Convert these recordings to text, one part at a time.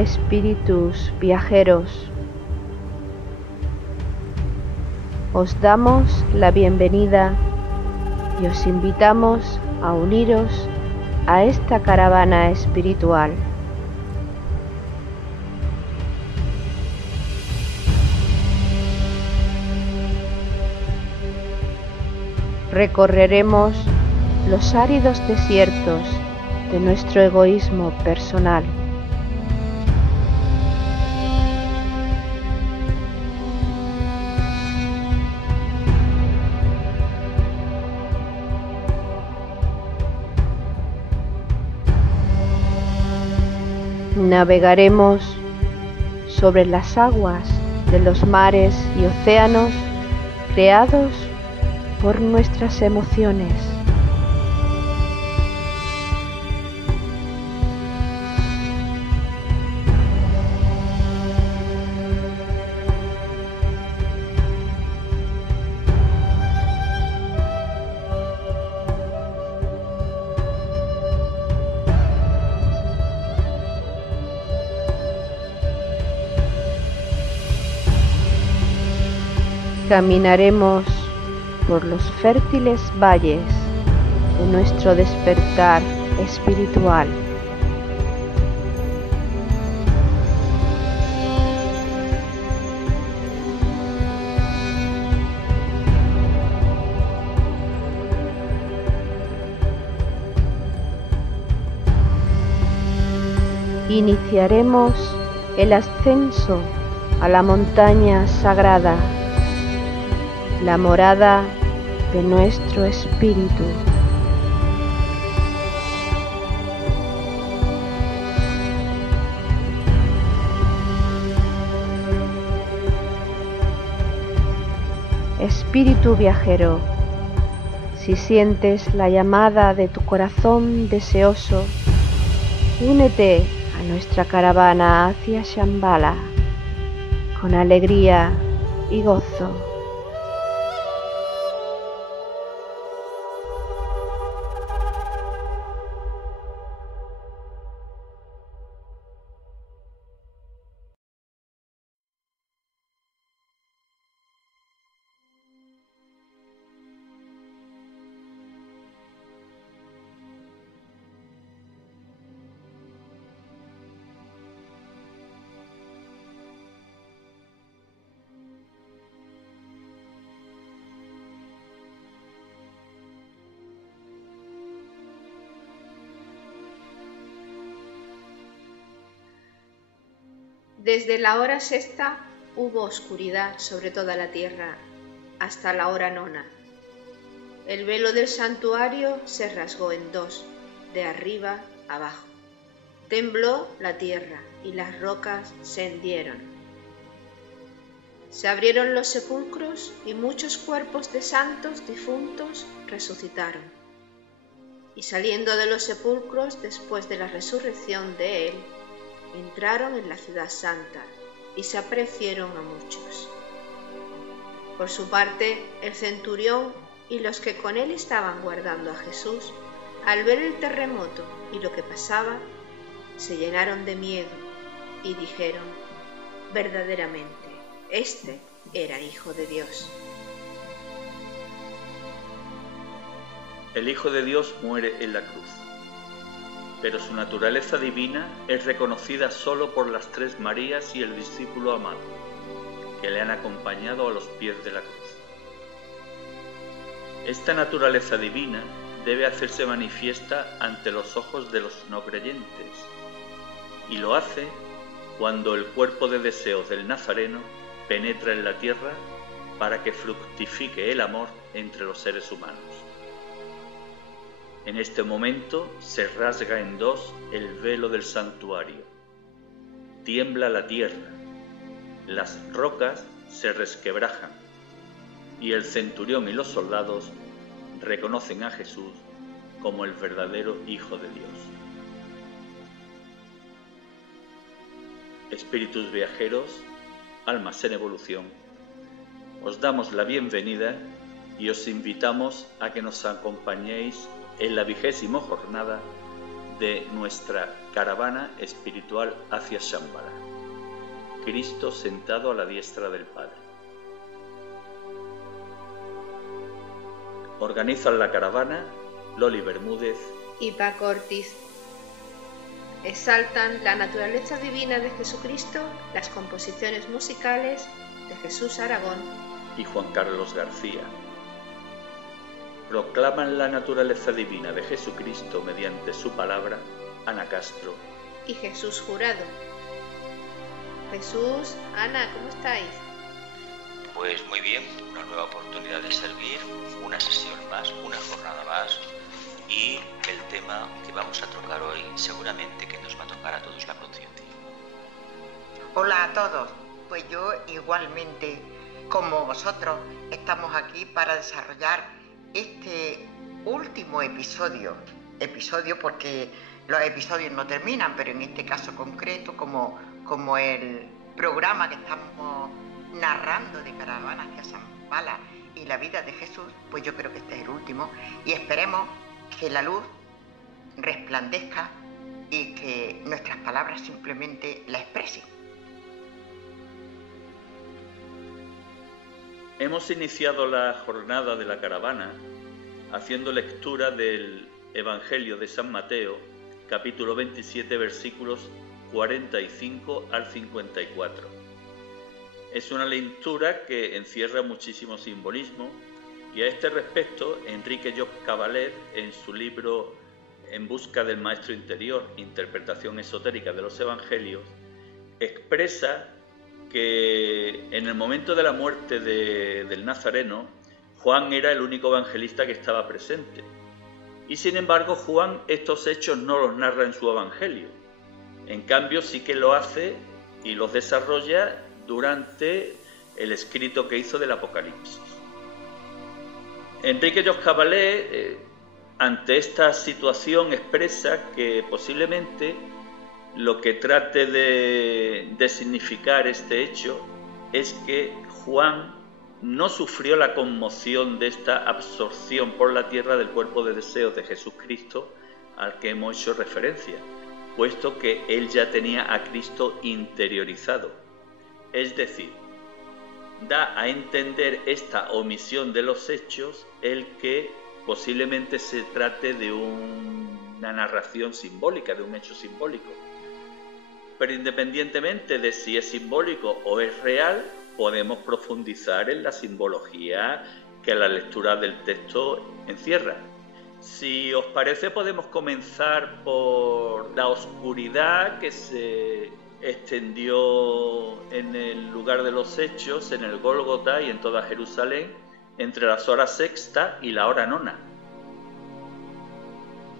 espíritus viajeros, os damos la bienvenida y os invitamos a uniros a esta caravana espiritual. Recorreremos los áridos desiertos de nuestro egoísmo personal. Navegaremos sobre las aguas de los mares y océanos creados por nuestras emociones. Caminaremos por los fértiles valles de nuestro despertar espiritual. Iniciaremos el ascenso a la montaña sagrada, la morada de nuestro espíritu. Espíritu viajero, si sientes la llamada de tu corazón deseoso, únete a nuestra caravana hacia Shambhala con alegría y gozo. Desde la hora sexta hubo oscuridad sobre toda la tierra, hasta la hora nona. El velo del santuario se rasgó en dos, de arriba abajo. Tembló la tierra y las rocas se hendieron. Se abrieron los sepulcros y muchos cuerpos de santos difuntos resucitaron. Y saliendo de los sepulcros después de la resurrección de él, entraron en la ciudad santa y se aparecieron a muchos. Por su parte, el centurión y los que con él estaban guardando a Jesús, al ver el terremoto y lo que pasaba, se llenaron de miedo y dijeron: verdaderamente, este era Hijo de Dios. El Hijo de Dios muere en la cruz, pero su naturaleza divina es reconocida solo por las tres Marías y el discípulo amado, que le han acompañado a los pies de la cruz. Esta naturaleza divina debe hacerse manifiesta ante los ojos de los no creyentes, y lo hace cuando el cuerpo de deseos del Nazareno penetra en la tierra para que fructifique el amor entre los seres humanos. En este momento se rasga en dos el velo del santuario. Tiembla la tierra, las rocas se resquebrajan, y el centurión y los soldados reconocen a Jesús como el verdadero Hijo de Dios. Espíritus viajeros, almas en evolución, os damos la bienvenida y os invitamos a que nos acompañéis en la 20ª jornada de nuestra caravana espiritual hacia Shambhala. Cristo sentado a la diestra del Padre. Organizan la caravana Loli Bermúdez y Paco Ortiz. Exaltan la naturaleza divina de Jesucristo las composiciones musicales de Jesús Aragón y Juan Carlos García. Proclaman la naturaleza divina de Jesucristo mediante su palabra Ana Castro y Jesús Jurado. Jesús, Ana, ¿cómo estáis? Pues muy bien, una nueva oportunidad de servir, una sesión más, una jornada más, y el tema que vamos a tocar hoy seguramente que nos va a tocar a todos la conciencia. Hola a todos, pues yo igualmente como vosotros estamos aquí para desarrollar este último episodio porque los episodios no terminan, pero en este caso concreto como el programa que estamos narrando de Caravana hacia Shambhala y la vida de Jesús, pues yo creo que este es el último y esperemos que la luz resplandezca y que nuestras palabras simplemente la expresen. Hemos iniciado la jornada de la caravana haciendo lectura del Evangelio de San Mateo, capítulo 27, versículos 45 al 54. Es una lectura que encierra muchísimo simbolismo y a este respecto Enrique Job Cabalet, en su libro En busca del maestro interior, interpretación esotérica de los evangelios, expresa que en el momento de la muerte del Nazareno, Juan era el único evangelista que estaba presente. Y sin embargo, Juan estos hechos no los narra en su evangelio. En cambio, sí que lo hace y los desarrolla durante el escrito que hizo del Apocalipsis. Enrique Job Cabalet, ante esta situación, expresa que posiblemente lo que trate de significar este hecho es que Juan no sufrió la conmoción de esta absorción por la tierra del cuerpo de deseos de Jesucristo al que hemos hecho referencia, puesto que él ya tenía a Cristo interiorizado. Es decir, da a entender esta omisión de los hechos el que posiblemente se trate de una narración simbólica, de un hecho simbólico. Pero independientemente de si es simbólico o es real, podemos profundizar en la simbología que la lectura del texto encierra. Si os parece, podemos comenzar por la oscuridad que se extendió en el lugar de los hechos, en el Gólgota y en toda Jerusalén, entre las horas sexta y la hora nona.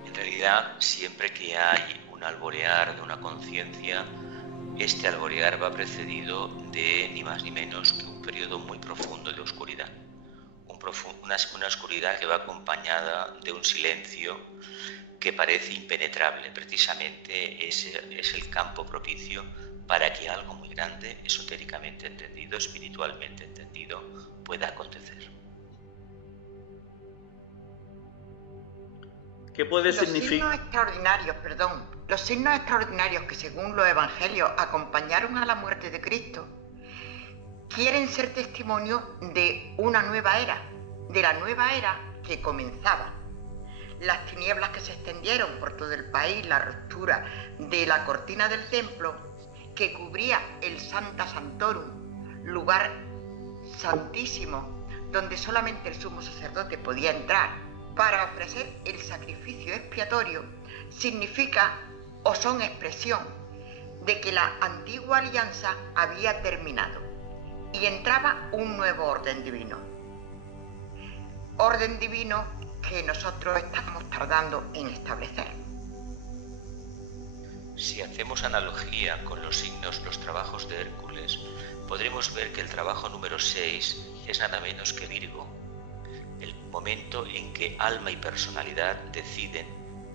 En realidad, siempre que hay un alborear de una conciencia, este alborear va precedido de ni más ni menos que un periodo muy profundo de oscuridad. Una oscuridad que va acompañada de un silencio que parece impenetrable. Precisamente es el campo propicio para que algo muy grande, esotéricamente entendido, espiritualmente entendido, pueda acontecer. ¿Qué puede significar? Los signos extraordinarios que según los evangelios acompañaron a la muerte de Cristo quieren ser testimonio de una nueva era, de la nueva era que comenzaba. Las tinieblas que se extendieron por todo el país, la ruptura de la cortina del templo que cubría el Sancta Sanctorum, lugar santísimo donde solamente el sumo sacerdote podía entrar para ofrecer el sacrificio expiatorio, significa o son expresión de que la antigua alianza había terminado y entraba un nuevo orden divino. Orden divino que nosotros estamos tardando en establecer. Si hacemos analogía con los signos, los trabajos de Hércules, podremos ver que el trabajo número 6 es nada menos que Virgo, el momento en que alma y personalidad deciden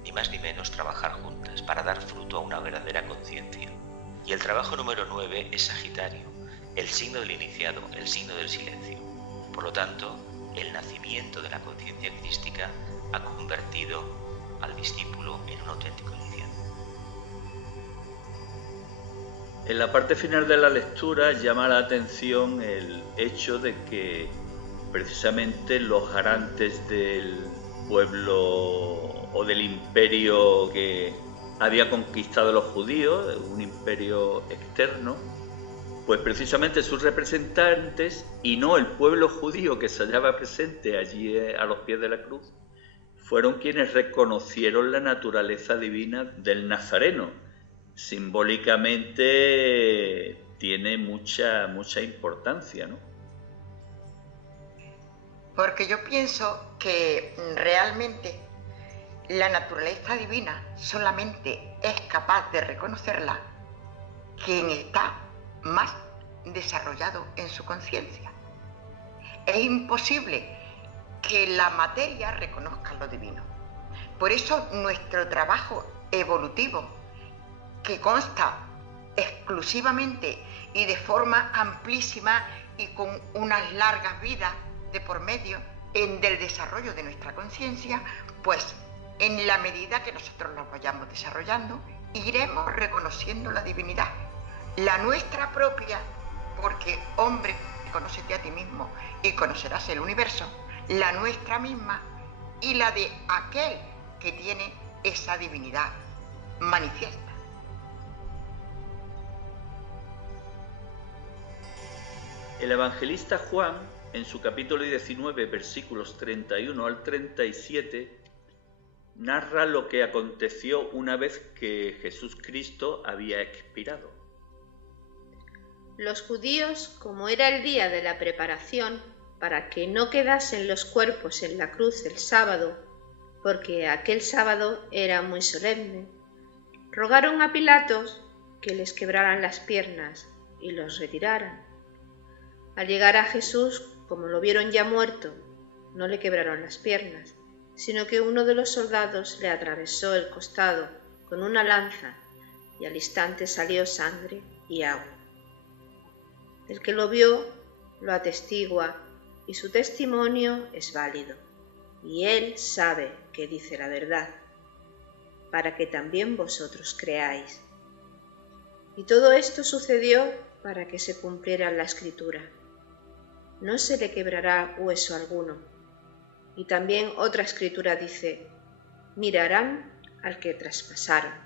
ni más ni menos trabajar juntas para dar fruto a una verdadera conciencia. Y el trabajo número 9 es Sagitario, el signo del iniciado, el signo del silencio. Por lo tanto, el nacimiento de la conciencia crística ha convertido al discípulo en un auténtico iniciado. En la parte final de la lectura llama la atención el hecho de que precisamente los garantes del pueblo o del imperio que había conquistado a los judíos, un imperio externo, pues precisamente sus representantes, y no el pueblo judío que se hallaba presente allí a los pies de la cruz, fueron quienes reconocieron la naturaleza divina del Nazareno. Simbólicamente tiene mucha importancia, ¿no? Porque yo pienso que realmente la naturaleza divina solamente es capaz de reconocerla quien está más desarrollado en su conciencia. Es imposible que la materia reconozca lo divino. Por eso nuestro trabajo evolutivo, que consta exclusivamente y de forma amplísima y con unas largas vidas de por medio del desarrollo de nuestra conciencia, pues en la medida que nosotros nos vayamos desarrollando, iremos reconociendo la divinidad, la nuestra propia, porque hombre, conócete a ti mismo y conocerás el universo, la nuestra misma y la de aquel que tiene esa divinidad manifiesta. El evangelista Juan, en su capítulo 19, versículos 31 al 37, narra lo que aconteció una vez que Jesús Cristo había expirado. Los judíos, como era el día de la preparación, para que no quedasen los cuerpos en la cruz el sábado, porque aquel sábado era muy solemne, rogaron a Pilatos que les quebraran las piernas y los retiraran. Al llegar a Jesús, como lo vieron ya muerto, no le quebraron las piernas, sino que uno de los soldados le atravesó el costado con una lanza y al instante salió sangre y agua. El que lo vio lo atestigua y su testimonio es válido, y él sabe que dice la verdad, para que también vosotros creáis. Y todo esto sucedió para que se cumpliera la Escritura. No se le quebrará hueso alguno. Y también otra Escritura dice, mirarán al que traspasaron.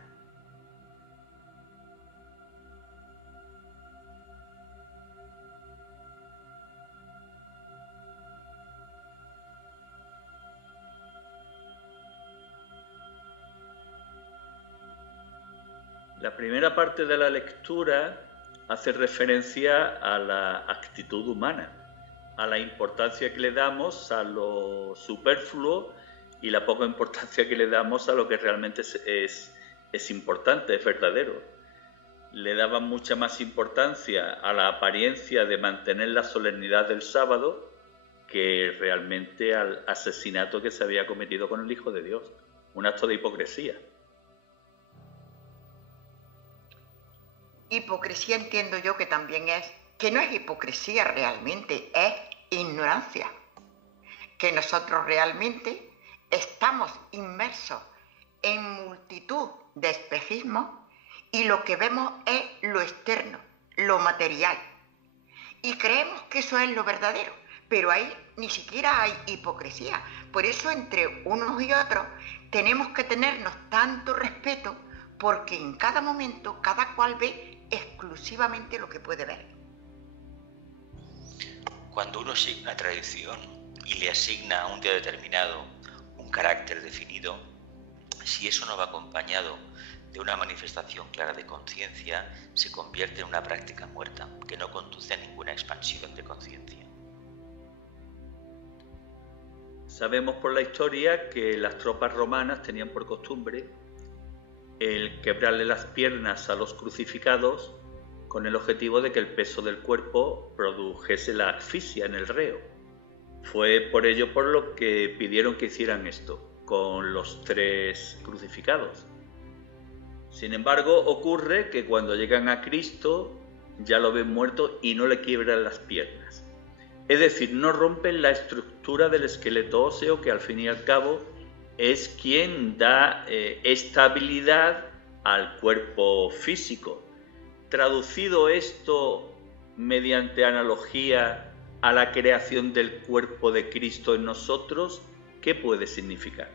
La primera parte de la lectura hace referencia a la actitud humana, a la importancia que le damos a lo superfluo y la poca importancia que le damos a lo que realmente es importante, es verdadero. Le daban mucha más importancia a la apariencia de mantener la solemnidad del sábado que realmente al asesinato que se había cometido con el Hijo de Dios, un acto de hipocresía. Hipocresía entiendo yo que también que no es hipocresía realmente, es ignorancia. Que nosotros realmente estamos inmersos en multitud de espejismos y lo que vemos es lo externo, lo material. Y creemos que eso es lo verdadero, pero ahí ni siquiera hay hipocresía. Por eso entre unos y otros tenemos que tenernos tanto respeto, porque en cada momento cada cual ve exclusivamente lo que puede ver. Cuando uno sigue una tradición y le asigna a un día determinado un carácter definido, si eso no va acompañado de una manifestación clara de conciencia, se convierte en una práctica muerta que no conduce a ninguna expansión de conciencia. Sabemos por la historia que las tropas romanas tenían por costumbre el quebrarle las piernas a los crucificados con el objetivo de que el peso del cuerpo produjese la asfixia en el reo. Fue por ello por lo que pidieron que hicieran esto con los 3 crucificados. Sin embargo, ocurre que cuando llegan a Cristo ya lo ven muerto y no le quiebran las piernas. Es decir, no rompen la estructura del esqueleto óseo que al fin y al cabo es quien da estabilidad al cuerpo físico. Traducido esto mediante analogía a la creación del cuerpo de Cristo en nosotros, ¿qué puede significar?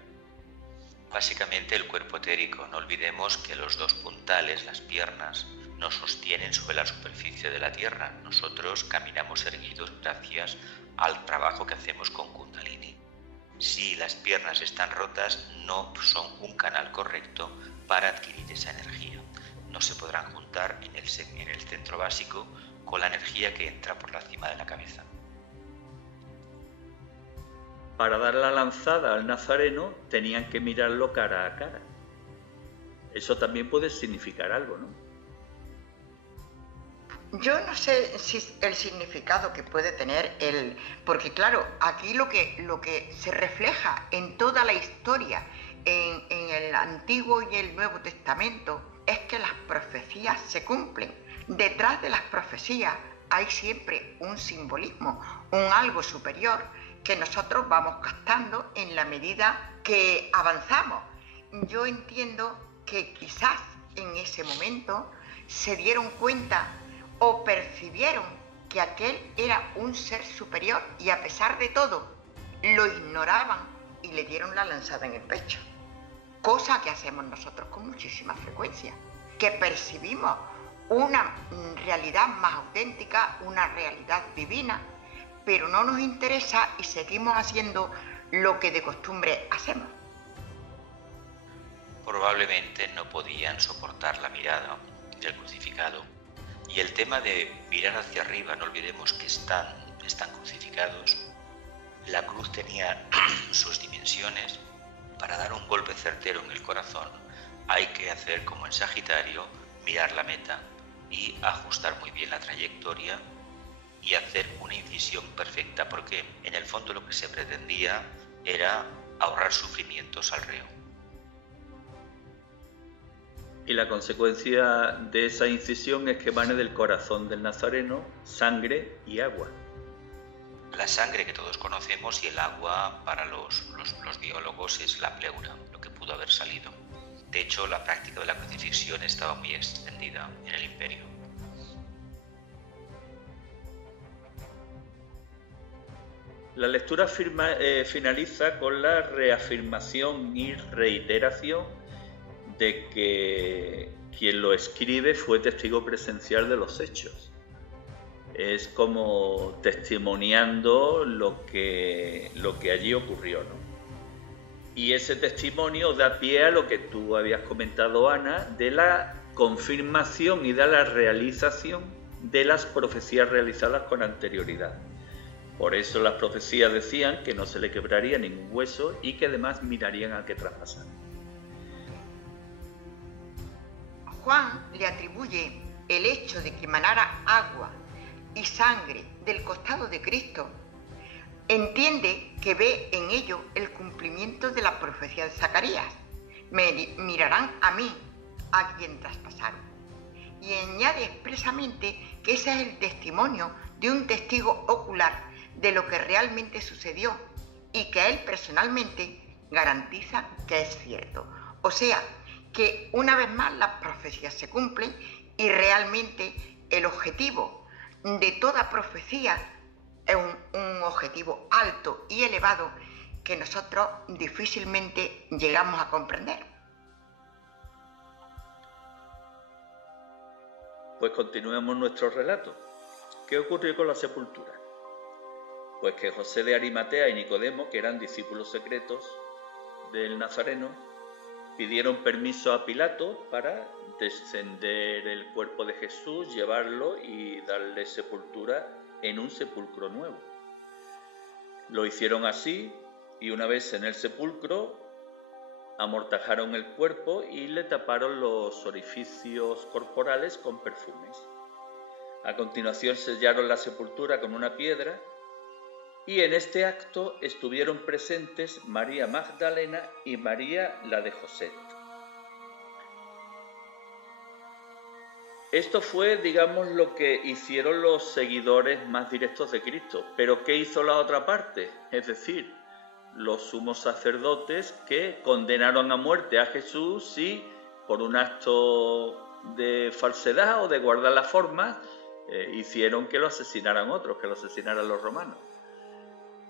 Básicamente el cuerpo etérico. No olvidemos que los dos puntales, las piernas, nos sostienen sobre la superficie de la tierra. Nosotros caminamos erguidos gracias al trabajo que hacemos con Kundalini. Si las piernas están rotas, no son un canal correcto para adquirir esa energía. No se podrán juntar en el centro básico con la energía que entra por la cima de la cabeza. Para dar la lanzada al nazareno tenían que mirarlo cara a cara. Eso también puede significar algo, ¿no? Yo no sé si el significado que puede tener porque claro, aquí lo que se refleja en toda la historia, en el Antiguo y el Nuevo Testamento, es que las profecías se cumplen. Detrás de las profecías hay siempre un simbolismo, un algo superior que nosotros vamos captando en la medida que avanzamos. Yo entiendo que quizás en ese momento se dieron cuenta o percibieron que aquel era un ser superior y a pesar de todo lo ignoraban y le dieron la lanzada en el pecho. Cosa que hacemos nosotros con muchísima frecuencia, que percibimos una realidad más auténtica, una realidad divina, pero no nos interesa y seguimos haciendo lo que de costumbre hacemos. Probablemente no podían soportar la mirada del crucificado. Y el tema de mirar hacia arriba, no olvidemos que están crucificados. La cruz tenía sus dimensiones. Para dar un golpe certero en el corazón hay que hacer como en Sagitario, mirar la meta y ajustar muy bien la trayectoria y hacer una incisión perfecta, porque en el fondo lo que se pretendía era ahorrar sufrimientos al reo. Y la consecuencia de esa incisión es que emane del corazón del nazareno sangre y agua. La sangre que todos conocemos y el agua para los biólogos es la pleura, lo que pudo haber salido. De hecho, la práctica de la crucifixión estaba muy extendida en el imperio. La lectura finaliza con la reafirmación y reiteración de que quien lo escribe fue testigo presencial de los hechos. Es como testimoniando lo que allí ocurrió, ¿no? Y ese testimonio da pie a lo que tú habías comentado, Ana, de la confirmación y de la realización de las profecías realizadas con anterioridad. Por eso las profecías decían que no se le quebraría ningún hueso y que además mirarían al que traspasara. Juan le atribuye el hecho de que emanara agua y sangre del costado de Cristo. Entiende que ve en ello el cumplimiento de la profecía de Zacarías. Me mirarán a mí, a quien traspasaron. Y añade expresamente que ese es el testimonio de un testigo ocular de lo que realmente sucedió y que él personalmente garantiza que es cierto. O sea, que una vez más las profecías se cumplen y realmente el objetivo de toda profecía es un objetivo alto y elevado que nosotros difícilmente llegamos a comprender. Pues continuemos nuestro relato. ¿Qué ocurrió con la sepultura? Pues que José de Arimatea y Nicodemo, que eran discípulos secretos del Nazareno, pidieron permiso a Pilato para descender el cuerpo de Jesús, llevarlo y darle sepultura en un sepulcro nuevo. Lo hicieron así y una vez en el sepulcro amortajaron el cuerpo y le taparon los orificios corporales con perfumes. A continuación sellaron la sepultura con una piedra y en este acto estuvieron presentes María Magdalena y María la de José. Esto fue, digamos, lo que hicieron los seguidores más directos de Cristo. Pero ¿qué hizo la otra parte? Es decir, los sumos sacerdotes que condenaron a muerte a Jesús si por un acto de falsedad o de guardar las formas hicieron que lo asesinaran otros, que lo asesinaran los romanos.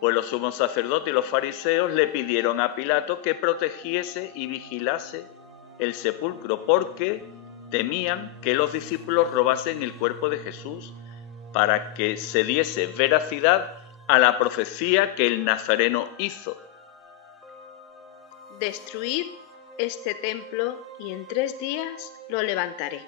Pues los sumos sacerdotes y los fariseos le pidieron a Pilato que protegiese y vigilase el sepulcro, porque temían que los discípulos robasen el cuerpo de Jesús, para que se diese veracidad a la profecía que el Nazareno hizo. Destruid este templo y en 3 días lo levantaré.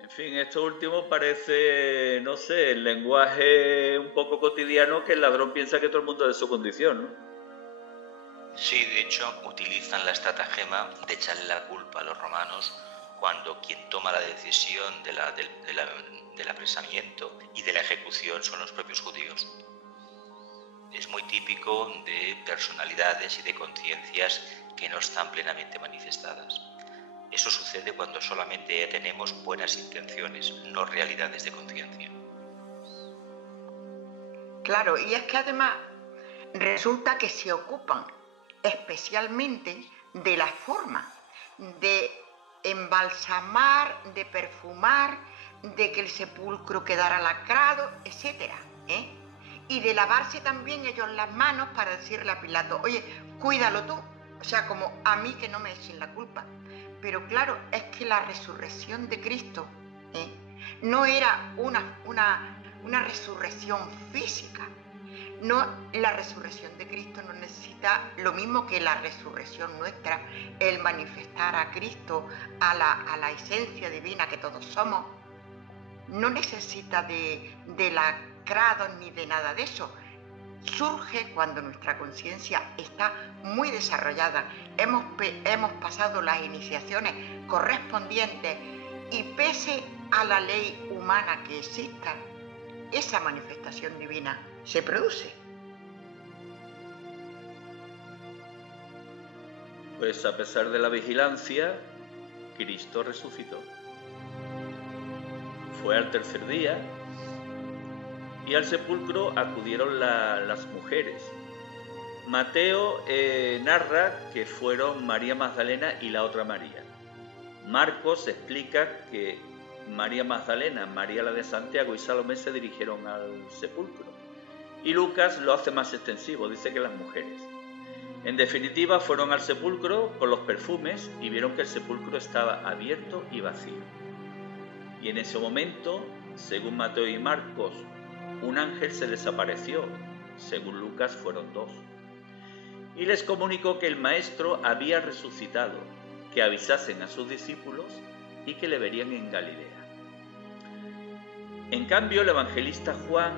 En fin, esto último parece, no sé, el lenguaje un poco cotidiano, que el ladrón piensa que todo el mundo es de su condición, ¿no? Sí, de hecho, utilizan la estratagema de echarle la culpa a los romanos cuando quien toma la decisión del apresamiento y de la ejecución son los propios judíos. Es muy típico de personalidades y de conciencias que no están plenamente manifestadas. Eso sucede cuando solamente tenemos buenas intenciones, no realidades de conciencia. Claro, y es que además resulta que se ocupan especialmente de la forma, de embalsamar, de perfumar, de que el sepulcro quedara lacrado, etc. Y de lavarse también ellos las manos para decirle a Pilato, oye, cuídalo tú, o sea, como a mí que no me echen la culpa. Pero claro, es que la resurrección de Cristo no era una resurrección física. No, la resurrección de Cristo no necesita lo mismo que la resurrección nuestra, el manifestar a Cristo, a la esencia divina que todos somos. No necesita de lacrados ni de nada de eso. Surge cuando nuestra conciencia está muy desarrollada, hemos pasado las iniciaciones correspondientes y pese a la ley humana que exista, esa manifestación divina se produce. Pues a pesar de la vigilancia, Cristo resucitó. Fue al 3er día y al sepulcro acudieron las mujeres. Mateo narra que fueron María Magdalena y la otra María. Marcos explica que María Magdalena, María la de Santiago y Salomé se dirigieron al sepulcro. Y Lucas lo hace más extensivo, dice que las mujeres. En definitiva, fueron al sepulcro con los perfumes y vieron que el sepulcro estaba abierto y vacío. Y en ese momento, según Mateo y Marcos, un ángel se les apareció, según Lucas fueron 2. Y les comunicó que el Maestro había resucitado, que avisasen a sus discípulos y que le verían en Galilea. En cambio, el evangelista Juan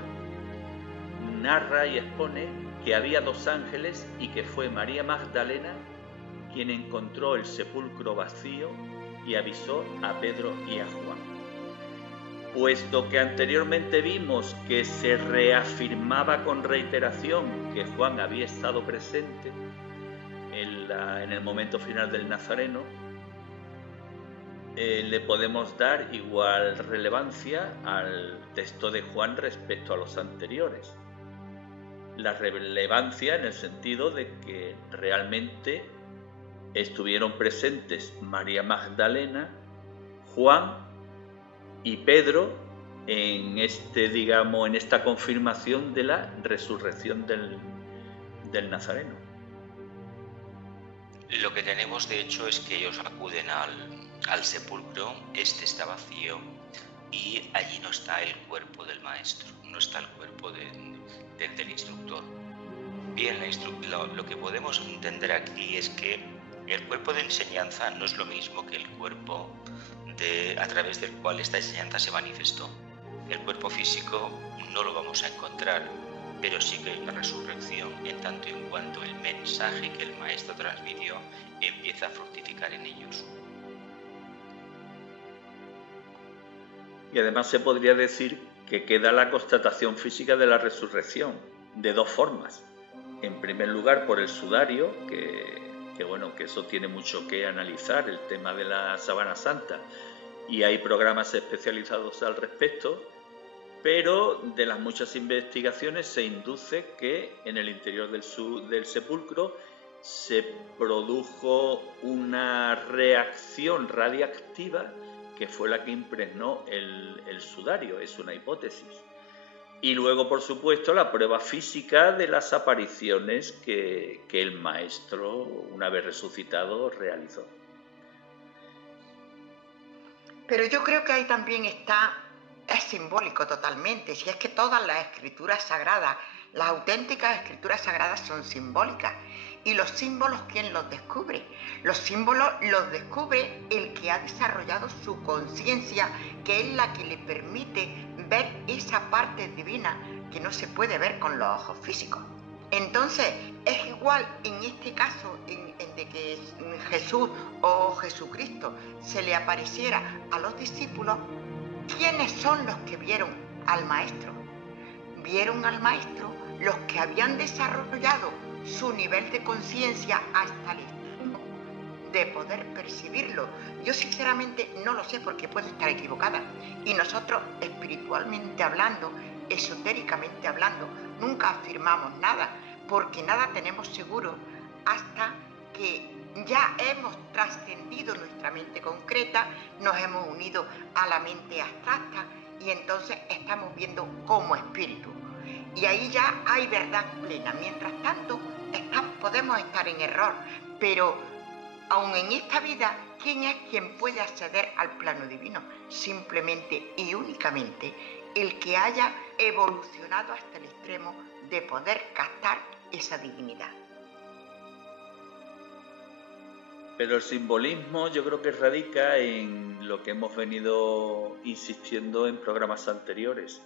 narra y expone que había 2 ángeles y que fue María Magdalena quien encontró el sepulcro vacío y avisó a Pedro y a Juan. Puesto que anteriormente vimos que se reafirmaba con reiteración que Juan había estado presente en el momento final del Nazareno, le podemos dar igual relevancia al texto de Juan respecto a los anteriores. La relevancia en el sentido de que realmente estuvieron presentes María Magdalena, Juan y Pedro en esta confirmación de la resurrección del Nazareno. Lo que tenemos de hecho es que ellos acuden al sepulcro, este está vacío y allí no está el cuerpo del maestro, no está el cuerpo del instructor. Bien, lo que podemos entender aquí es que el cuerpo de enseñanza no es lo mismo que el cuerpo a través del cual esta enseñanza se manifestó. El cuerpo físico no lo vamos a encontrar, pero sí que hay una resurrección en tanto y en cuanto el mensaje que el maestro transmitió empieza a fructificar en ellos. Y además se podría decir que queda la constatación física de la resurrección de 2 formas. En primer lugar, por el sudario, que eso tiene mucho que analizar, el tema de la Sábana Santa, y hay programas especializados al respecto. pero de las muchas investigaciones se induce que en el interior del sepulcro se produjo una reacción radiactiva que fue la que impregnó el sudario, es una hipótesis. Y luego, por supuesto, la prueba física de las apariciones que el maestro, una vez resucitado, realizó. Pero yo creo que ahí también es simbólico totalmente. Si es que todas las escrituras sagradas, las auténticas escrituras sagradas son simbólicas. Y los símbolos, ¿quién los descubre? Los símbolos los descubre el que ha desarrollado su conciencia, que es la que le permite ver esa parte divina que no se puede ver con los ojos físicos. Entonces, es igual en este caso de que Jesús o Jesucristo se le apareciera a los discípulos. ¿Quiénes son los que vieron al Maestro? Vieron al Maestro los que habían desarrollado su nivel de conciencia hasta el extremo de poder percibirlo. Yo sinceramente no lo sé porque puedo estar equivocada. Y nosotros, espiritualmente hablando, esotéricamente hablando, nunca afirmamos nada, porque nada tenemos seguro hasta que ya hemos trascendido nuestra mente concreta, nos hemos unido a la mente abstracta y entonces estamos viendo como espíritu. Y ahí ya hay verdad plena. Mientras tanto, podemos estar en error, pero aun en esta vida, ¿quién es quien puede acceder al plano divino? Simplemente y únicamente el que haya evolucionado hasta el extremo de poder captar esa divinidad. Pero el simbolismo yo creo que radica en lo que hemos venido insistiendo en programas anteriores.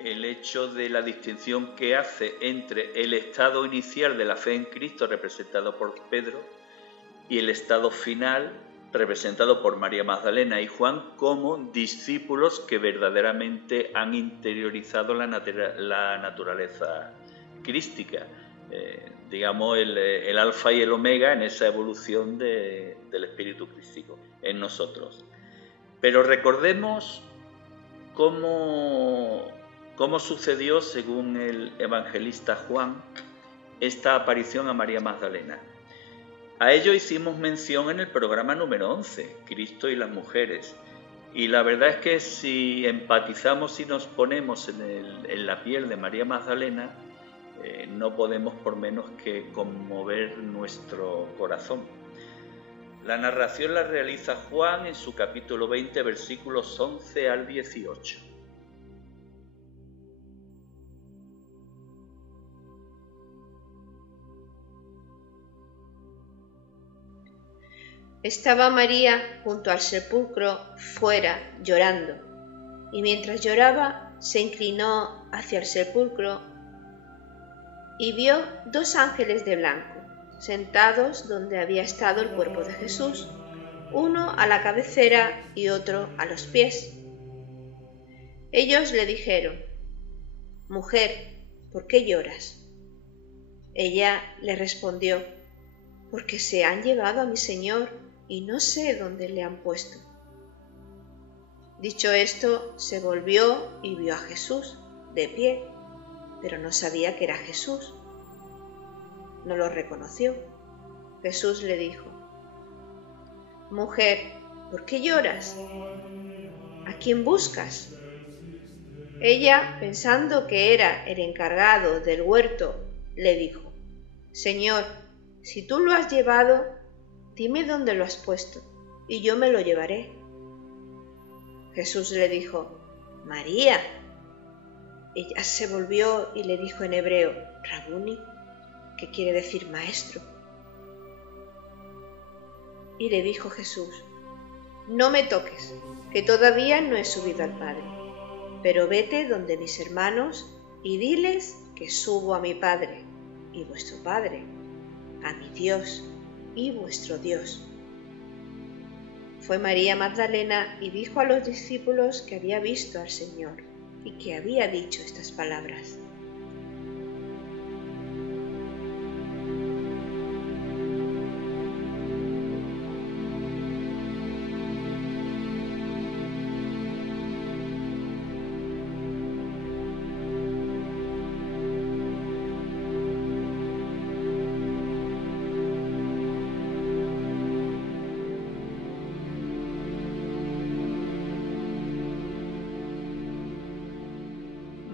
El hecho de la distinción que hace entre el estado inicial de la fe en Cristo, representado por Pedro, y el estado final, representado por María Magdalena y Juan, como discípulos que verdaderamente han interiorizado la naturaleza crística. Digamos, el alfa y el omega en esa evolución del espíritu crístico en nosotros. Pero recordemos cómo sucedió, según el evangelista Juan, esta aparición a María Magdalena. A ello hicimos mención en el programa número 11, Cristo y las mujeres. Y la verdad es que si empatizamos y nos ponemos en la piel de María Magdalena, no podemos por menos que conmover nuestro corazón. La narración la realiza Juan en su capítulo 20, versículos 11 al 18. Estaba María junto al sepulcro fuera llorando, y mientras lloraba se inclinó hacia el sepulcro y vio dos ángeles de blanco, sentados donde había estado el cuerpo de Jesús, uno a la cabecera y otro a los pies. Ellos le dijeron: «Mujer, ¿por qué lloras?». Ella le respondió: «Porque se han llevado a mi Señor y no sé dónde le han puesto». Dicho esto, se volvió y vio a Jesús de pie, pero no sabía que era Jesús. No lo reconoció. Jesús le dijo: «Mujer, ¿por qué lloras? ¿A quién buscas?». Ella, pensando que era el encargado del huerto, le dijo: «Señor, si tú lo has llevado, dime dónde lo has puesto, y yo me lo llevaré». Jesús le dijo: «María». Ella se volvió y le dijo en hebreo: «Rabuni», que quiere decir maestro. Y le dijo Jesús: «No me toques, que todavía no he subido al Padre, pero vete donde mis hermanos y diles que subo a mi Padre y vuestro Padre, a mi Dios y vuestro Dios». Fue María Magdalena y dijo a los discípulos que había visto al Señor y que había dicho estas palabras.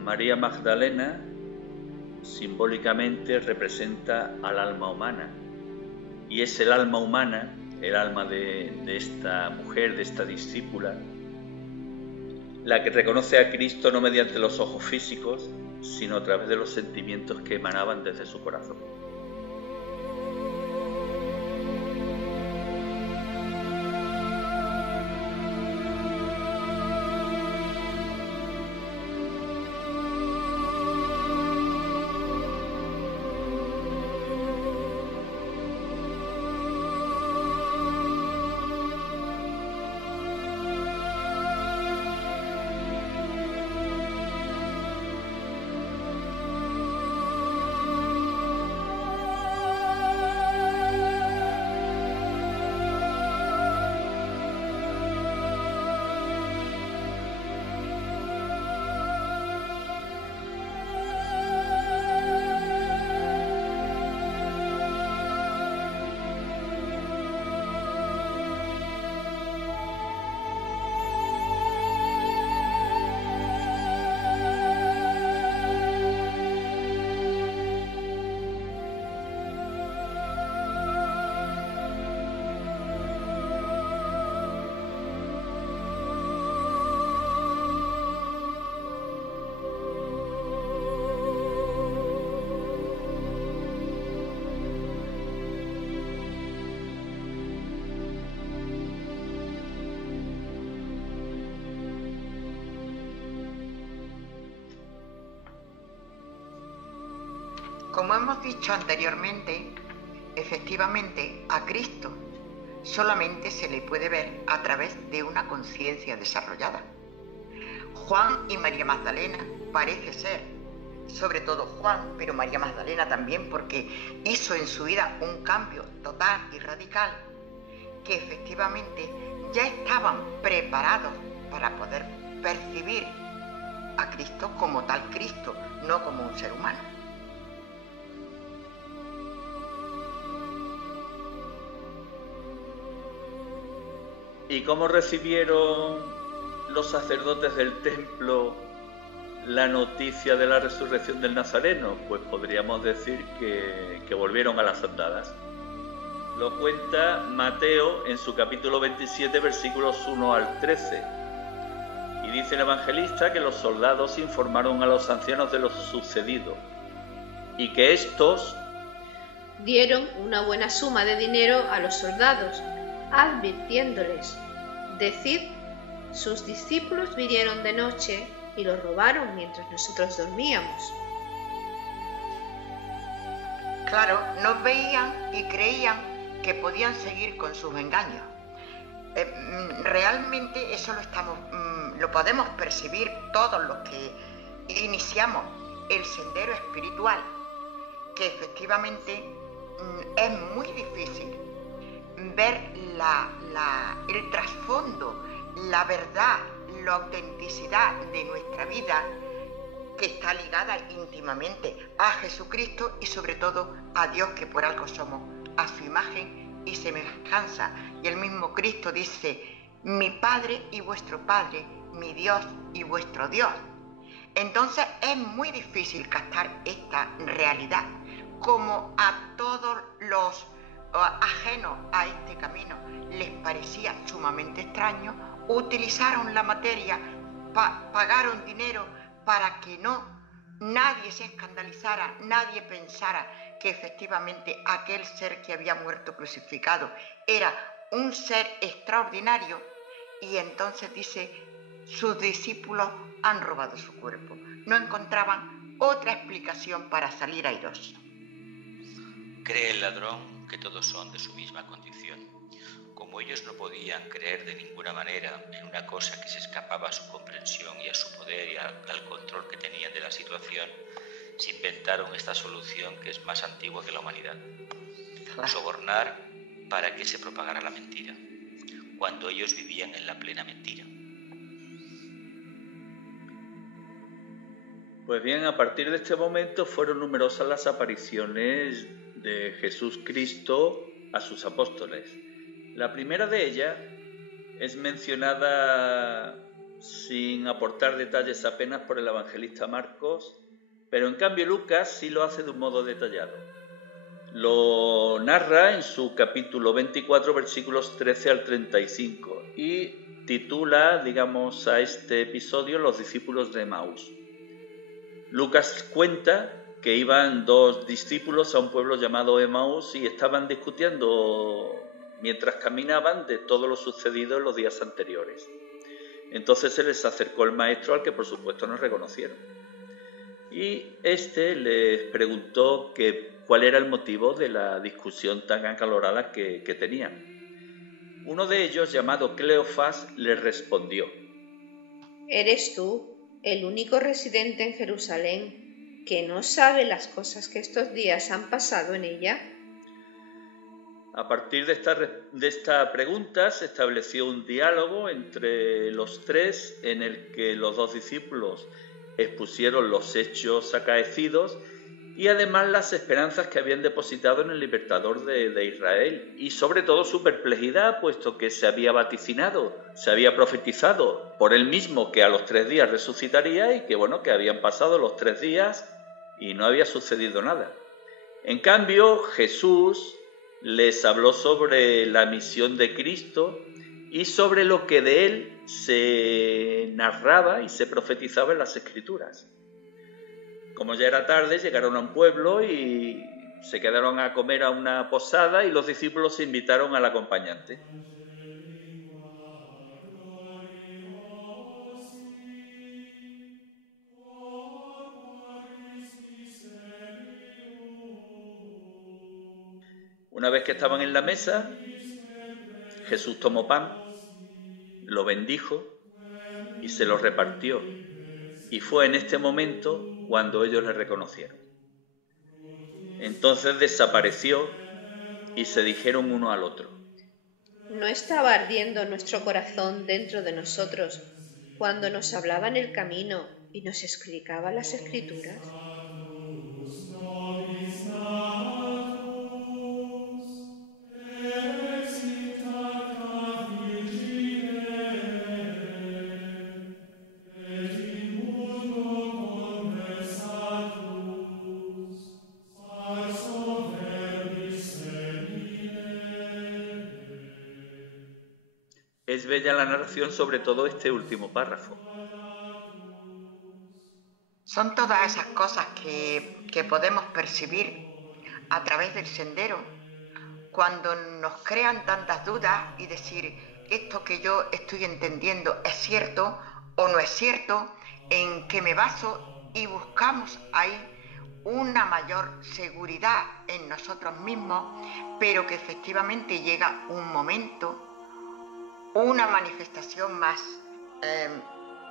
María Magdalena simbólicamente representa al alma humana, y es el alma humana, el alma de esta mujer, de esta discípula, la que reconoce a Cristo no mediante los ojos físicos, sino a través de los sentimientos que emanaban desde su corazón. Como hemos dicho anteriormente, efectivamente a Cristo solamente se le puede ver a través de una conciencia desarrollada. Juan y María Magdalena parece ser, sobre todo Juan, pero María Magdalena también, porque hizo en su vida un cambio total y radical, que efectivamente ya estaban preparados para poder percibir a Cristo como tal Cristo, no como un ser humano. ¿Y cómo recibieron los sacerdotes del templo la noticia de la resurrección del Nazareno? Pues podríamos decir que volvieron a las andadas. Lo cuenta Mateo en su capítulo 27, versículos 1 al 13. Y dice el evangelista que los soldados informaron a los ancianos de lo sucedido y que estos dieron una buena suma de dinero a los soldados, advirtiéndoles: decid, sus discípulos vinieron de noche y los robaron mientras nosotros dormíamos. Claro, nos veían y creían que podían seguir con sus engaños. Realmente eso lo podemos percibir todos los que iniciamos el sendero espiritual, que efectivamente es muy difícil ver el trasfondo, la verdad, la autenticidad de nuestra vida, que está ligada íntimamente a Jesucristo y sobre todo a Dios, que por algo somos a su imagen y semejanza. Y el mismo Cristo dice: mi Padre y vuestro Padre, mi Dios y vuestro Dios. Entonces es muy difícil captar esta realidad, como a todos los ajenos a este camino les parecía sumamente extraño. Utilizaron la materia, pagaron dinero para que nadie se escandalizara, nadie pensara que efectivamente aquel ser que había muerto crucificado era un ser extraordinario. Y entonces dice: sus discípulos han robado su cuerpo. No encontraban otra explicación para salir airosos. Cree el ladrón que todos son de su misma condición. Como ellos no podían creer de ninguna manera en una cosa que se escapaba a su comprensión y a su poder y al control que tenían de la situación, se inventaron esta solución que es más antigua que la humanidad: sobornar para que se propagara la mentira, cuando ellos vivían en la plena mentira. Pues bien, a partir de este momento fueron numerosas las apariciones de Jesús Cristo a sus apóstoles. La primera de ellas es mencionada sin aportar detalles apenas por el evangelista Marcos, pero en cambio Lucas sí lo hace de un modo detallado. Lo narra en su capítulo 24, versículos 13 al 35, y titula, digamos, a este episodio Los discípulos de Emaús. Lucas cuenta que iban dos discípulos a un pueblo llamado Emaús y estaban discutiendo mientras caminaban de todo lo sucedido en los días anteriores. Entonces se les acercó el maestro, al que por supuesto no reconocieron. Y este les preguntó cuál era el motivo de la discusión tan acalorada que tenían. Uno de ellos, llamado Cleofás, les respondió: ¿Eres tú el único residente en Jerusalén que no sabe las cosas que estos días han pasado en ella? A partir de esta pregunta se estableció un diálogo entre los tres en el que los dos discípulos expusieron los hechos acaecidos y además las esperanzas que habían depositado en el libertador de Israel, y sobre todo su perplejidad, puesto que se había vaticinado, se había profetizado por él mismo que a los 3 días resucitaría, y que que habían pasado los 3 días y no había sucedido nada. En cambio, Jesús les habló sobre la misión de Cristo y sobre lo que de él se narraba y se profetizaba en las Escrituras. Como ya era tarde, llegaron a un pueblo y se quedaron a comer a una posada, y los discípulos se invitaron al acompañante. Una vez que estaban en la mesa, Jesús tomó pan, lo bendijo y se lo repartió. Y fue en este momento cuando ellos le reconocieron. Entonces desapareció y se dijeron uno al otro: ¿No estaba ardiendo nuestro corazón dentro de nosotros cuando nos hablaba en el camino y nos explicaba las Escrituras? Es bella la narración, sobre todo este último párrafo. Son todas esas cosas que podemos percibir a través del sendero cuando nos crean tantas dudas y decir, esto que yo estoy entendiendo es cierto o no es cierto, en qué me baso, y buscamos ahí una mayor seguridad en nosotros mismos, pero que efectivamente llega un momento, una manifestación más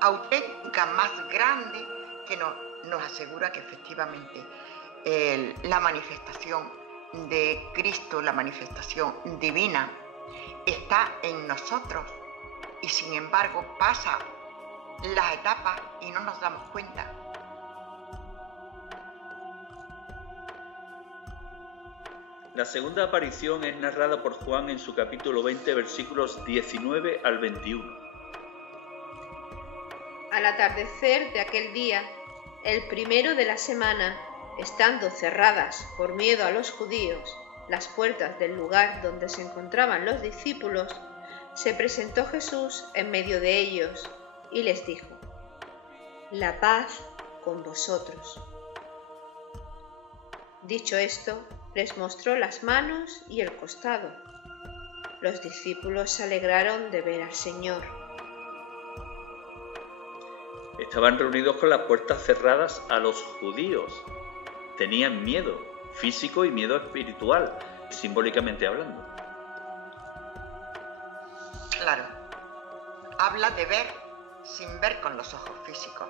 auténtica, más grande, que nos asegura que efectivamente la manifestación de Cristo, la manifestación divina, está en nosotros, y sin embargo pasa las etapas y no nos damos cuenta. La segunda aparición es narrada por Juan en su capítulo 20, versículos 19 al 21. Al atardecer de aquel día, el primero de la semana, estando cerradas por miedo a los judíos las puertas del lugar donde se encontraban los discípulos, se presentó Jesús en medio de ellos y les dijo: «La paz con vosotros». Dicho esto, les mostró las manos y el costado. Los discípulos se alegraron de ver al Señor. Estaban reunidos con las puertas cerradas a los judíos. Tenían miedo físico y miedo espiritual, simbólicamente hablando. Claro, habla de ver sin ver con los ojos físicos.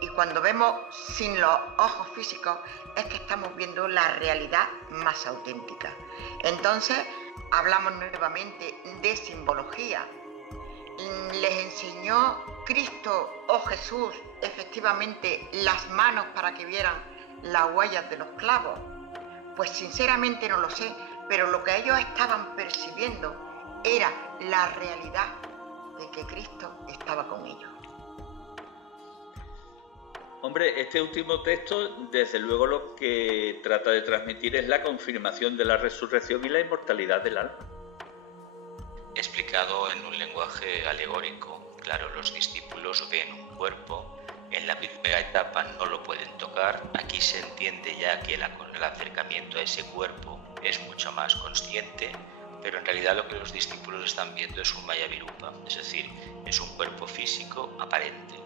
Y cuando vemos sin los ojos físicos es que estamos viendo la realidad más auténtica. Entonces hablamos nuevamente de simbología. Les enseñó Cristo o Jesús efectivamente las manos para que vieran las huellas de los clavos. Pues sinceramente no lo sé, pero lo que ellos estaban percibiendo era la realidad de que Cristo estaba con ellos. Hombre, este último texto, desde luego, lo que trata de transmitir es la confirmación de la resurrección y la inmortalidad del alma. Explicado en un lenguaje alegórico, claro, los discípulos ven un cuerpo, en la primera etapa no lo pueden tocar, aquí se entiende ya que el acercamiento a ese cuerpo es mucho más consciente, pero en realidad lo que los discípulos están viendo es un maya virupa, es decir, es un cuerpo físico aparente.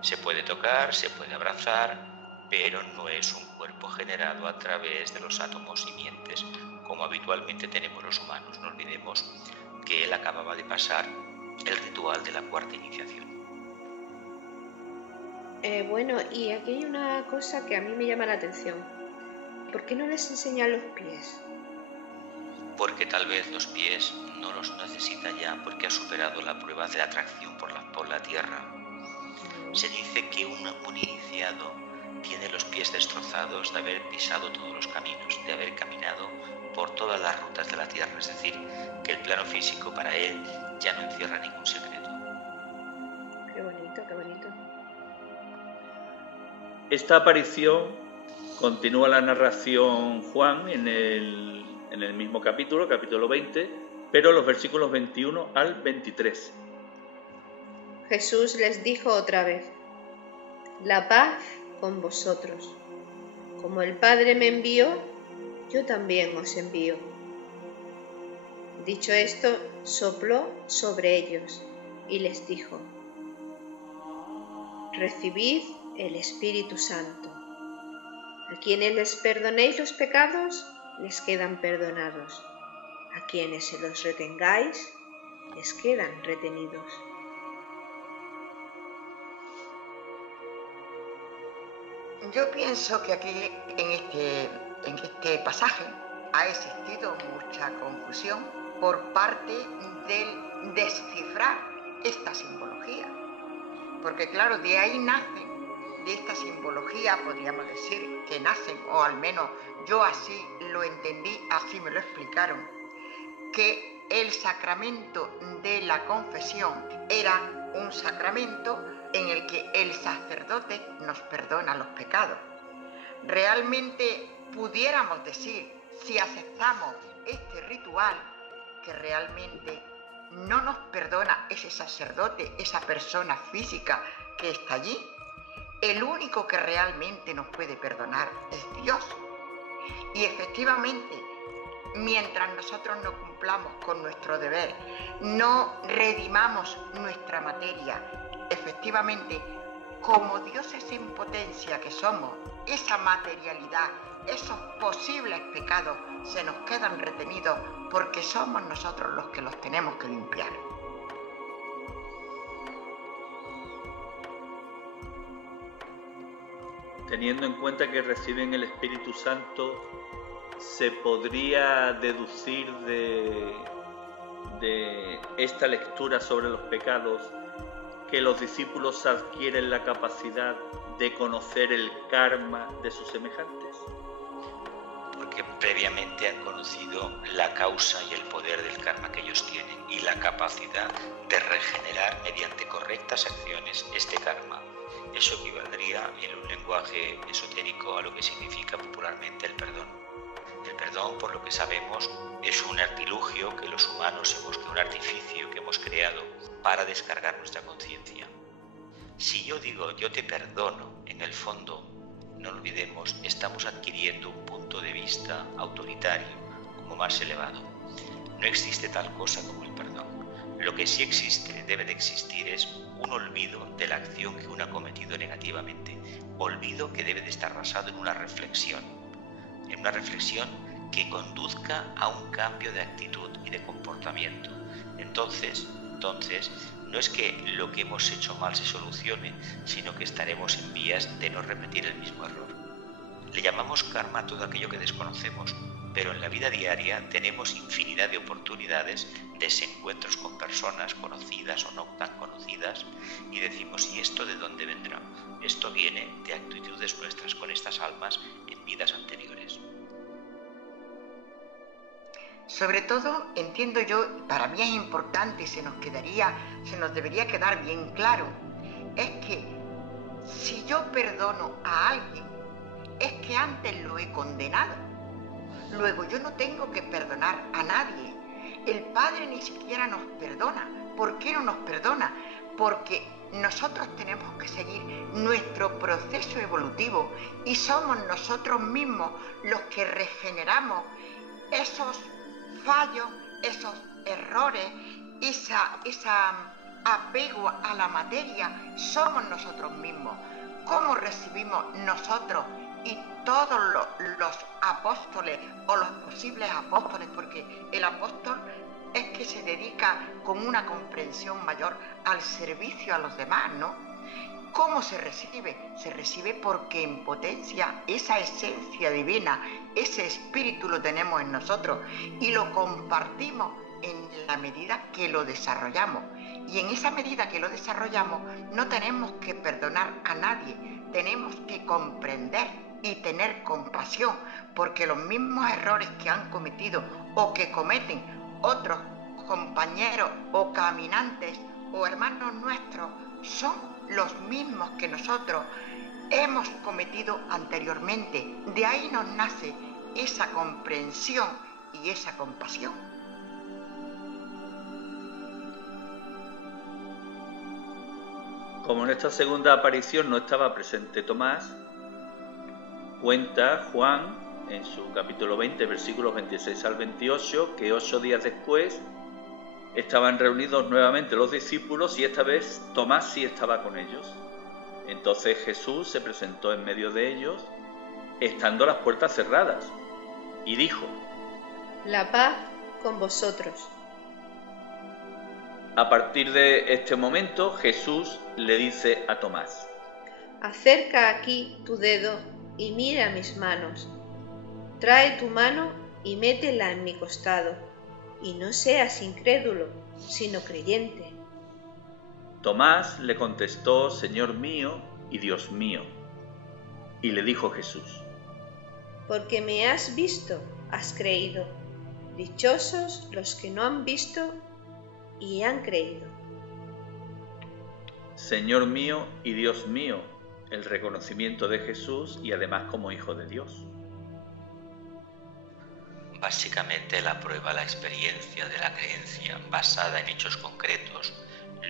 Se puede tocar, se puede abrazar, pero no es un cuerpo generado a través de los átomos simientes, como habitualmente tenemos los humanos. No olvidemos que él acababa de pasar el ritual de la cuarta iniciación. Bueno, y aquí hay una cosa que a mí me llama la atención. ¿Por qué no les enseñan los pies? Porque tal vez los pies no los necesita ya porque ha superado la prueba de atracción por la tierra. Se dice que un iniciado tiene los pies destrozados de haber pisado todos los caminos, de haber caminado por todas las rutas de la tierra, es decir, que el plano físico para él ya no encierra ningún secreto. Qué bonito, qué bonito. Esta aparición continúa la narración Juan en el mismo capítulo 20, pero los versículos 21 al 23. Jesús les dijo otra vez: la paz con vosotros. Como el Padre me envió, yo también os envío. Dicho esto, sopló sobre ellos y les dijo: recibid el Espíritu Santo. A quienes les perdonéis los pecados, les quedan perdonados. A quienes se los retengáis, les quedan retenidos. Yo pienso que aquí, en este pasaje, ha existido mucha confusión por parte del descifrar esta simbología. Porque claro, de ahí nacen, de esta simbología, podríamos decir que nacen, o al menos yo así lo entendí, así me lo explicaron, que el sacramento de la confesión era un sacramento en el que el sacerdote nos perdona los pecados. Realmente pudiéramos decir, si aceptamos este ritual, que realmente no nos perdona ese sacerdote, esa persona física que está allí. El único que realmente nos puede perdonar es Dios. Y efectivamente, mientras nosotros no cumplamos con nuestro deber, no redimamos nuestra materia, efectivamente, como dioses en potencia que somos, esa materialidad, esos posibles pecados se nos quedan retenidos porque somos nosotros los que los tenemos que limpiar. Teniendo en cuenta que reciben el Espíritu Santo, ¿se podría deducir de esta lectura sobre los pecados que los discípulos adquieren la capacidad de conocer el karma de sus semejantes? Porque previamente han conocido la causa y el poder del karma que ellos tienen y la capacidad de regenerar mediante correctas acciones este karma. Eso equivaldría en un lenguaje esotérico a lo que significa popularmente el perdón. El perdón, por lo que sabemos, es un artilugio que los humanos un artificio que hemos creado para descargar nuestra conciencia. Si yo digo yo te perdono, en el fondo, no olvidemos, estamos adquiriendo un punto de vista autoritario como más elevado. No existe tal cosa como el perdón. Lo que sí existe, debe de existir, es un olvido de la acción que uno ha cometido negativamente. Olvido que debe de estar basado en una reflexión que conduzca a un cambio de actitud y de comportamiento. Entonces, no es que lo que hemos hecho mal se solucione, sino que estaremos en vías de no repetir el mismo error. Le llamamos karma a todo aquello que desconocemos, pero en la vida diaria tenemos infinidad de oportunidades de encuentros con personas conocidas o no tan conocidas y decimos, ¿y esto de dónde vendrá? Esto viene de actitudes nuestras con estas almas en vidas anteriores. Sobre todo, entiendo yo, para mí es importante, se nos debería quedar bien claro, es que Si yo perdono a alguien, es que antes lo he condenado. Luego yo no tengo que perdonar a nadie. El Padre ni siquiera nos perdona. ¿Por qué no nos perdona? Porque nosotros tenemos que seguir nuestro proceso evolutivo y somos nosotros mismos los que regeneramos esos fallos, esos errores, esa apego a la materia, somos nosotros mismos. ¿Cómo recibimos nosotros y todos los apóstoles o los posibles apóstoles? Porque el apóstol es que se dedica con una comprensión mayor al servicio a los demás, ¿no? ¿Cómo se recibe? Se recibe porque en potencia esa esencia divina, ese espíritu lo tenemos en nosotros y lo compartimos en la medida que lo desarrollamos. Y en esa medida que lo desarrollamos no tenemos que perdonar a nadie, tenemos que comprender y tener compasión, porque los mismos errores que han cometido o que cometen otros compañeros o caminantes o hermanos nuestros son los mismos que nosotros hemos cometido anteriormente. De ahí nos nace esa comprensión y esa compasión. Como en esta segunda aparición no estaba presente Tomás, cuenta Juan en su capítulo 20, versículos 26 al 28, que 8 días después estaban reunidos nuevamente los discípulos y esta vez Tomás sí estaba con ellos. Entonces Jesús se presentó en medio de ellos, estando las puertas cerradas, y dijo: La paz con vosotros. A partir de este momento Jesús le dice a Tomás: Acerca aquí tu dedo y mira mis manos. Trae tu mano y métela en mi costado, y no seas incrédulo, sino creyente. Tomás le contestó: Señor mío y Dios mío. Y le dijo Jesús: Porque me has visto, has creído. Dichosos los que no han visto y han creído. Señor mío y Dios mío, el reconocimiento de Jesús y además como Hijo de Dios. Básicamente la prueba, la experiencia de la creencia basada en hechos concretos,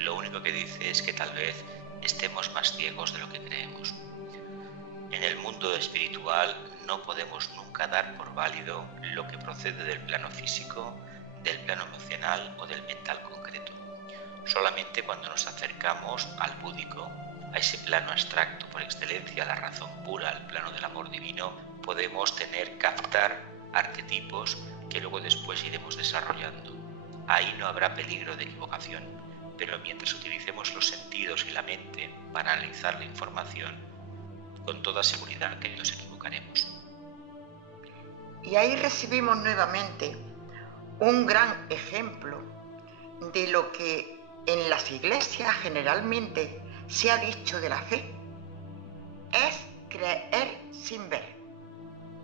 lo único que dice es que tal vez estemos más ciegos de lo que creemos. En el mundo espiritual no podemos nunca dar por válido lo que procede del plano físico, del plano emocional o del mental concreto. Solamente cuando nos acercamos al búdico, a ese plano abstracto por excelencia, la razón pura, al plano del amor divino, podemos captar arquetipos que luego después iremos desarrollando. Ahí no habrá peligro de equivocación, pero mientras utilicemos los sentidos y la mente para analizar la información, con toda seguridad que nos equivocaremos. Y ahí recibimos nuevamente un gran ejemplo de lo que en las iglesias generalmente se ha dicho de la fe. Es creer sin ver.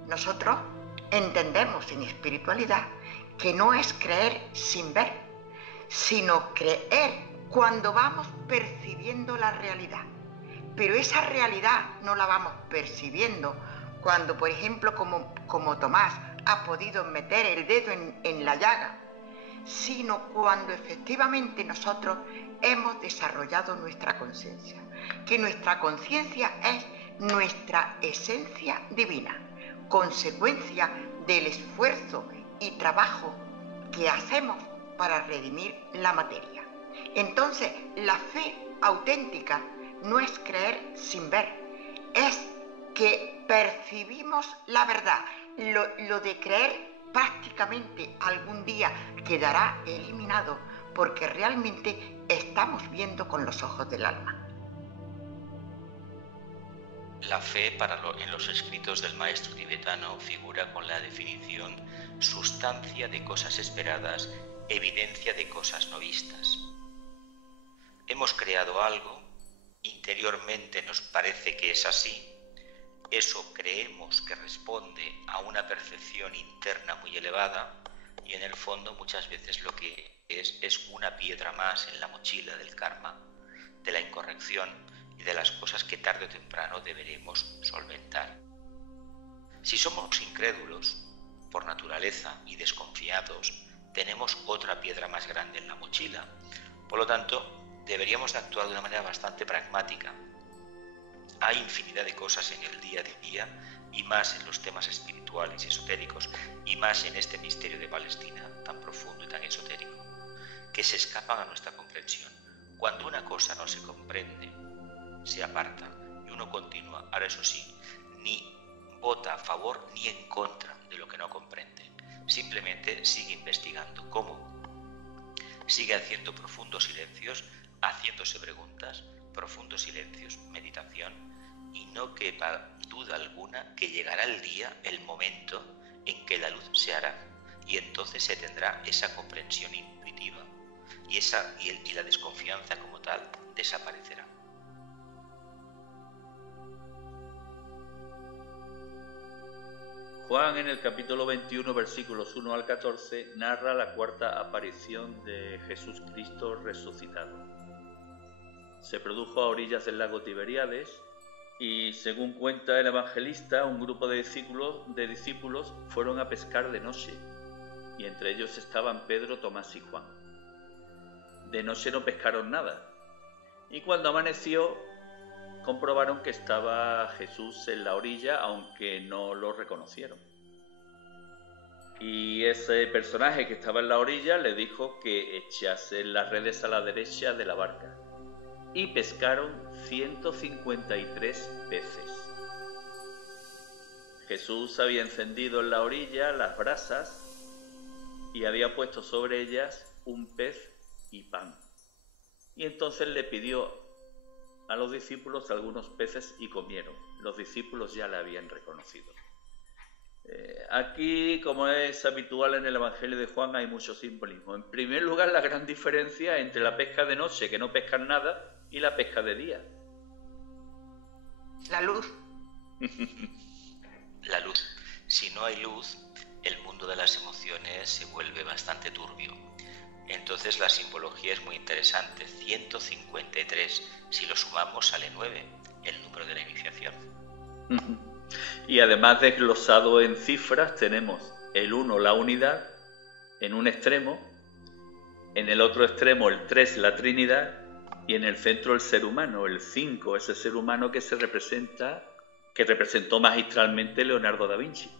Nosotros entendemos en espiritualidad que no es creer sin ver, sino creer cuando vamos percibiendo la realidad. Pero esa realidad no la vamos percibiendo cuando, por ejemplo, como Tomás ha podido meter el dedo en la llaga, sino cuando efectivamente nosotros hemos desarrollado nuestra conciencia, que nuestra conciencia es nuestra esencia divina, consecuencia del esfuerzo y trabajo que hacemos para redimir la materia. Entonces, la fe auténtica no es creer sin ver, es que percibimos la verdad. Lo de creer prácticamente algún día quedará eliminado porque realmente estamos viendo con los ojos del alma. La fe en los escritos del maestro tibetano figura con la definición sustancia de cosas esperadas, evidencia de cosas no vistas. Hemos creado algo, interiormente nos parece que es así, eso creemos que responde a una percepción interna muy elevada y en el fondo muchas veces lo que es una piedra más en la mochila del karma, de la incorrección y y de las cosas que tarde o temprano deberemos solventar. Si somos incrédulos, por naturaleza, y desconfiados, tenemos otra piedra más grande en la mochila. Por lo tanto, deberíamos de actuar de una manera bastante pragmática. Hay infinidad de cosas en el día a día, y más en los temas espirituales y esotéricos, y más en este misterio de Palestina tan profundo y tan esotérico, que se escapan a nuestra comprensión. Cuando una cosa no se comprende, se aparta y uno continúa. Ahora, eso sí, ni vota a favor ni en contra de lo que no comprende. Simplemente sigue investigando. ¿Cómo? Sigue haciendo profundos silencios, haciéndose preguntas, profundos silencios, meditación, y no quepa duda alguna que llegará el día, el momento en que la luz se hará, y entonces se tendrá esa comprensión intuitiva y la desconfianza como tal desaparecerá. Juan, en el capítulo 21, versículos 1 al 14, narra la cuarta aparición de Jesús Cristo resucitado. Se produjo a orillas del lago Tiberíades y, según cuenta el evangelista, un grupo de discípulos fueron a pescar de noche, y entre ellos estaban Pedro, Tomás y Juan. De noche no pescaron nada, y cuando amaneció comprobaron que estaba Jesús en la orilla, aunque no lo reconocieron. Y ese personaje que estaba en la orilla le dijo que echase las redes a la derecha de la barca. Y pescaron 153 peces. Jesús había encendido en la orilla las brasas y había puesto sobre ellas un pez y pan. Y entonces le pidió a los discípulos algunos peces y comieron. Los discípulos ya le habían reconocido. Aquí, como es habitual en el Evangelio de Juan, hay mucho simbolismo. En primer lugar, la gran diferencia entre la pesca de noche, que no pescan nada, y la pesca de día. La luz. La luz. Si no hay luz, el mundo de las emociones se vuelve bastante turbio. Entonces la simbología es muy interesante. 153, si lo sumamos sale 9, el número de la iniciación. Y además desglosado en cifras tenemos el 1, la unidad, en un extremo, en el otro extremo el 3, la Trinidad, y en el centro el ser humano, el 5, ese ser humano que representó magistralmente Leonardo da Vinci.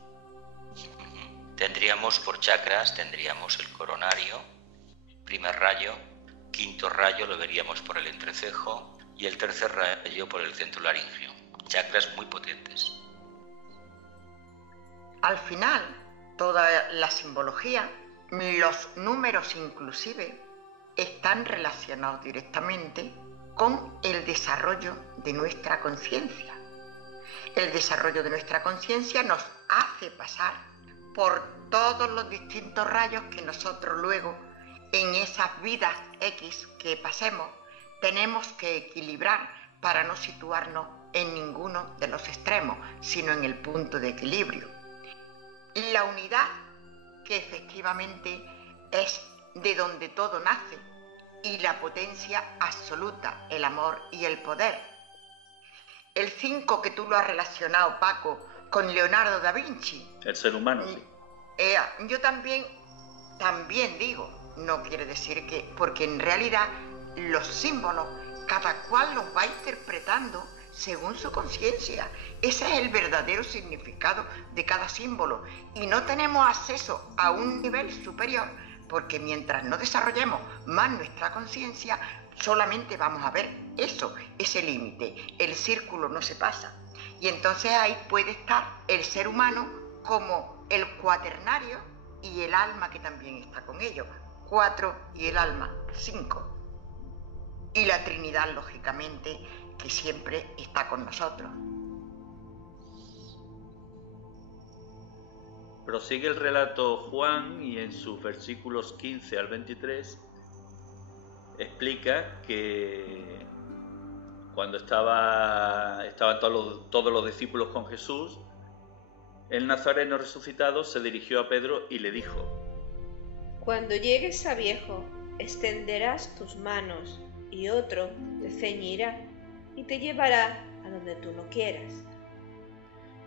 Tendríamos por chakras, tendríamos el coronario, primer rayo, quinto rayo lo veríamos por el entrecejo y el tercer rayo por el centro laríngeo. Chakras muy potentes. Al final, toda la simbología, los números inclusive, están relacionados directamente con el desarrollo de nuestra conciencia. El desarrollo de nuestra conciencia nos hace pasar por todos los distintos rayos que nosotros luego, en esas vidas X que pasemos, tenemos que equilibrar para no situarnos en ninguno de los extremos, sino en el punto de equilibrio. La unidad, que efectivamente es de donde todo nace, y la potencia absoluta, el amor y el poder. El 5 que tú lo has relacionado, Paco, con Leonardo da Vinci. El ser humano. Yo también digo, no quiere decir que, porque en realidad los símbolos, cada cual los va interpretando según su conciencia. Ese es el verdadero significado de cada símbolo y no tenemos acceso a un nivel superior porque mientras no desarrollemos más nuestra conciencia solamente vamos a ver eso, ese límite, el círculo no se pasa y entonces ahí puede estar el ser humano como el cuaternario y el alma que también está con ello, 4 y el alma 5 y la Trinidad lógicamente que siempre está con nosotros. Prosigue el relato Juan y en sus versículos 15 al 23 explica que cuando estaban todos los discípulos con Jesús, el Nazareno resucitado se dirigió a Pedro y le dijo: Cuando llegues a viejo, extenderás tus manos y otro te ceñirá y te llevará a donde tú no quieras.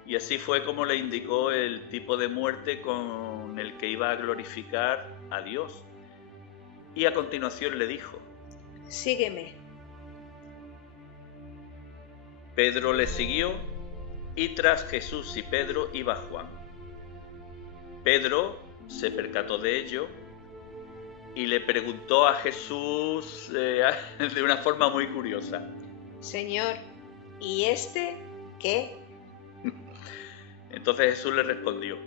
Y así fue como le indicó el tipo de muerte con el que iba a glorificar a Dios. Y a continuación le dijo: sígueme. Pedro le siguió, y tras Jesús y Pedro iba Juan. Pedro se percató de ello y le preguntó a Jesús de una forma muy curiosa: Señor, ¿y este qué? Entonces Jesús le respondió: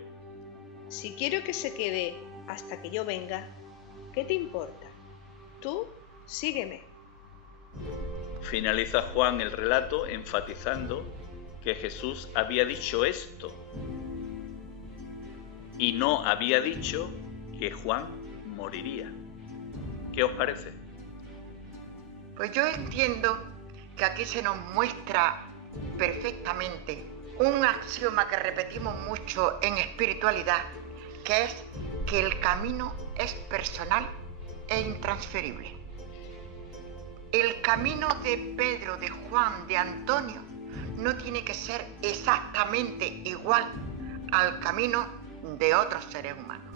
si quiero que se quede hasta que yo venga, ¿qué te importa? Tú sígueme. Finaliza Juan el relato enfatizando que Jesús había dicho esto y no había dicho que Juan moriría. ¿Qué os parece? Pues yo entiendo que aquí se nos muestra perfectamente un axioma que repetimos mucho en espiritualidad, que es que el camino es personal e intransferible. El camino de Pedro, de Juan, de Antonio, no tiene que ser exactamente igual al camino de otros seres humanos.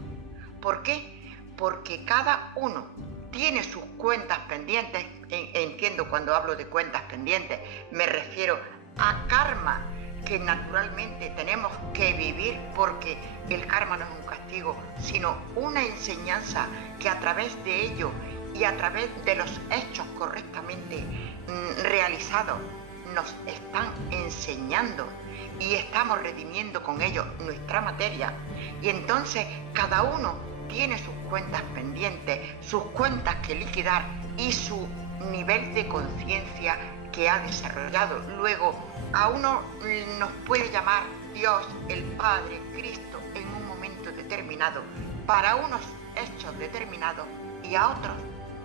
¿Por qué? Porque cada uno tiene sus cuentas pendientes. Entiendo, cuando hablo de cuentas pendientes, me refiero a karma que naturalmente tenemos que vivir, porque el karma no es un castigo, sino una enseñanza que a través de ello y a través de los hechos correctamente realizados nos están enseñando y estamos redimiendo con ello nuestra materia. Y entonces cada uno tiene sus cuentas pendientes, sus cuentas que liquidar y su nivel de conciencia que ha desarrollado. Luego, a uno nos puede llamar Dios, el Padre, Cristo, en un momento determinado, para unos hechos determinados, y a otros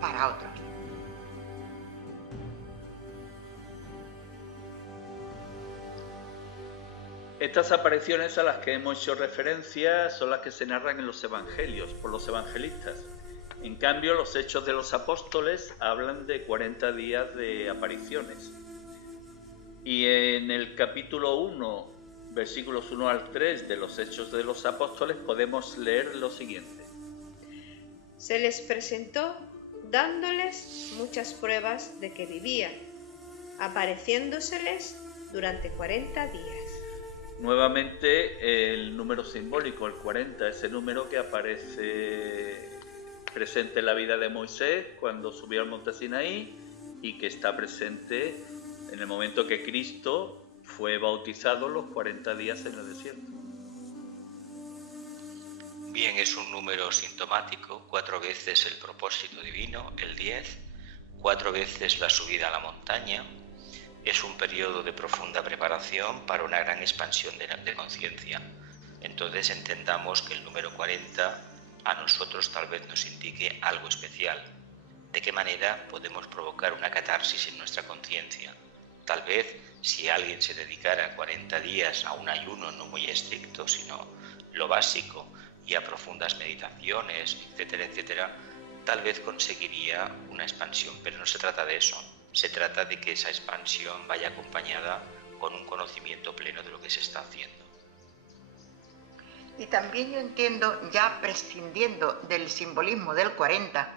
para otros. Estas apariciones a las que hemos hecho referencia son las que se narran en los evangelios por los evangelistas. En cambio, los Hechos de los Apóstoles hablan de 40 días de apariciones. Y en el capítulo 1, versículos 1 al 3 de los Hechos de los Apóstoles podemos leer lo siguiente. Se les presentó dándoles muchas pruebas de que vivía, apareciéndoseles durante 40 días. Nuevamente el número simbólico, el 40, ese número que aparece presente en la vida de Moisés cuando subió al monte Sinaí y que está presente en el momento que Cristo fue bautizado, los 40 días en el desierto. Bien, es un número sintomático, 4 veces el propósito divino, el 10, 4 veces la subida a la montaña. Es un periodo de profunda preparación para una gran expansión de conciencia. Entonces entendamos que el número 40 a nosotros tal vez nos indique algo especial. ¿De qué manera podemos provocar una catarsis en nuestra conciencia? Tal vez si alguien se dedicara 40 días a un ayuno no muy estricto, sino lo básico, y a profundas meditaciones, etcétera, etcétera, tal vez conseguiría una expansión, pero no se trata de eso. Se trata de que esa expansión vaya acompañada con un conocimiento pleno de lo que se está haciendo. Y también yo entiendo, ya prescindiendo del simbolismo del 40,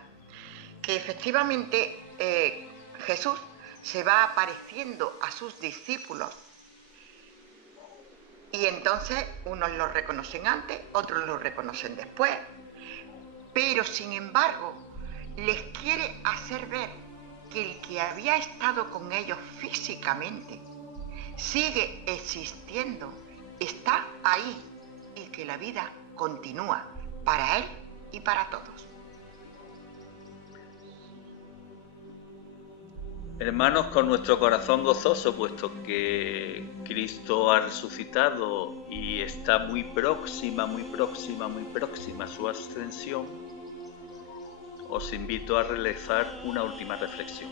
que efectivamente Jesús se va apareciendo a sus discípulos y entonces unos lo reconocen antes, otros lo reconocen después, pero sin embargo les quiere hacer ver que el que había estado con ellos físicamente sigue existiendo, está ahí, y que la vida continúa para él y para todos. Hermanos, con nuestro corazón gozoso, puesto que Cristo ha resucitado y está muy próxima a su ascensión, os invito a realizar una última reflexión.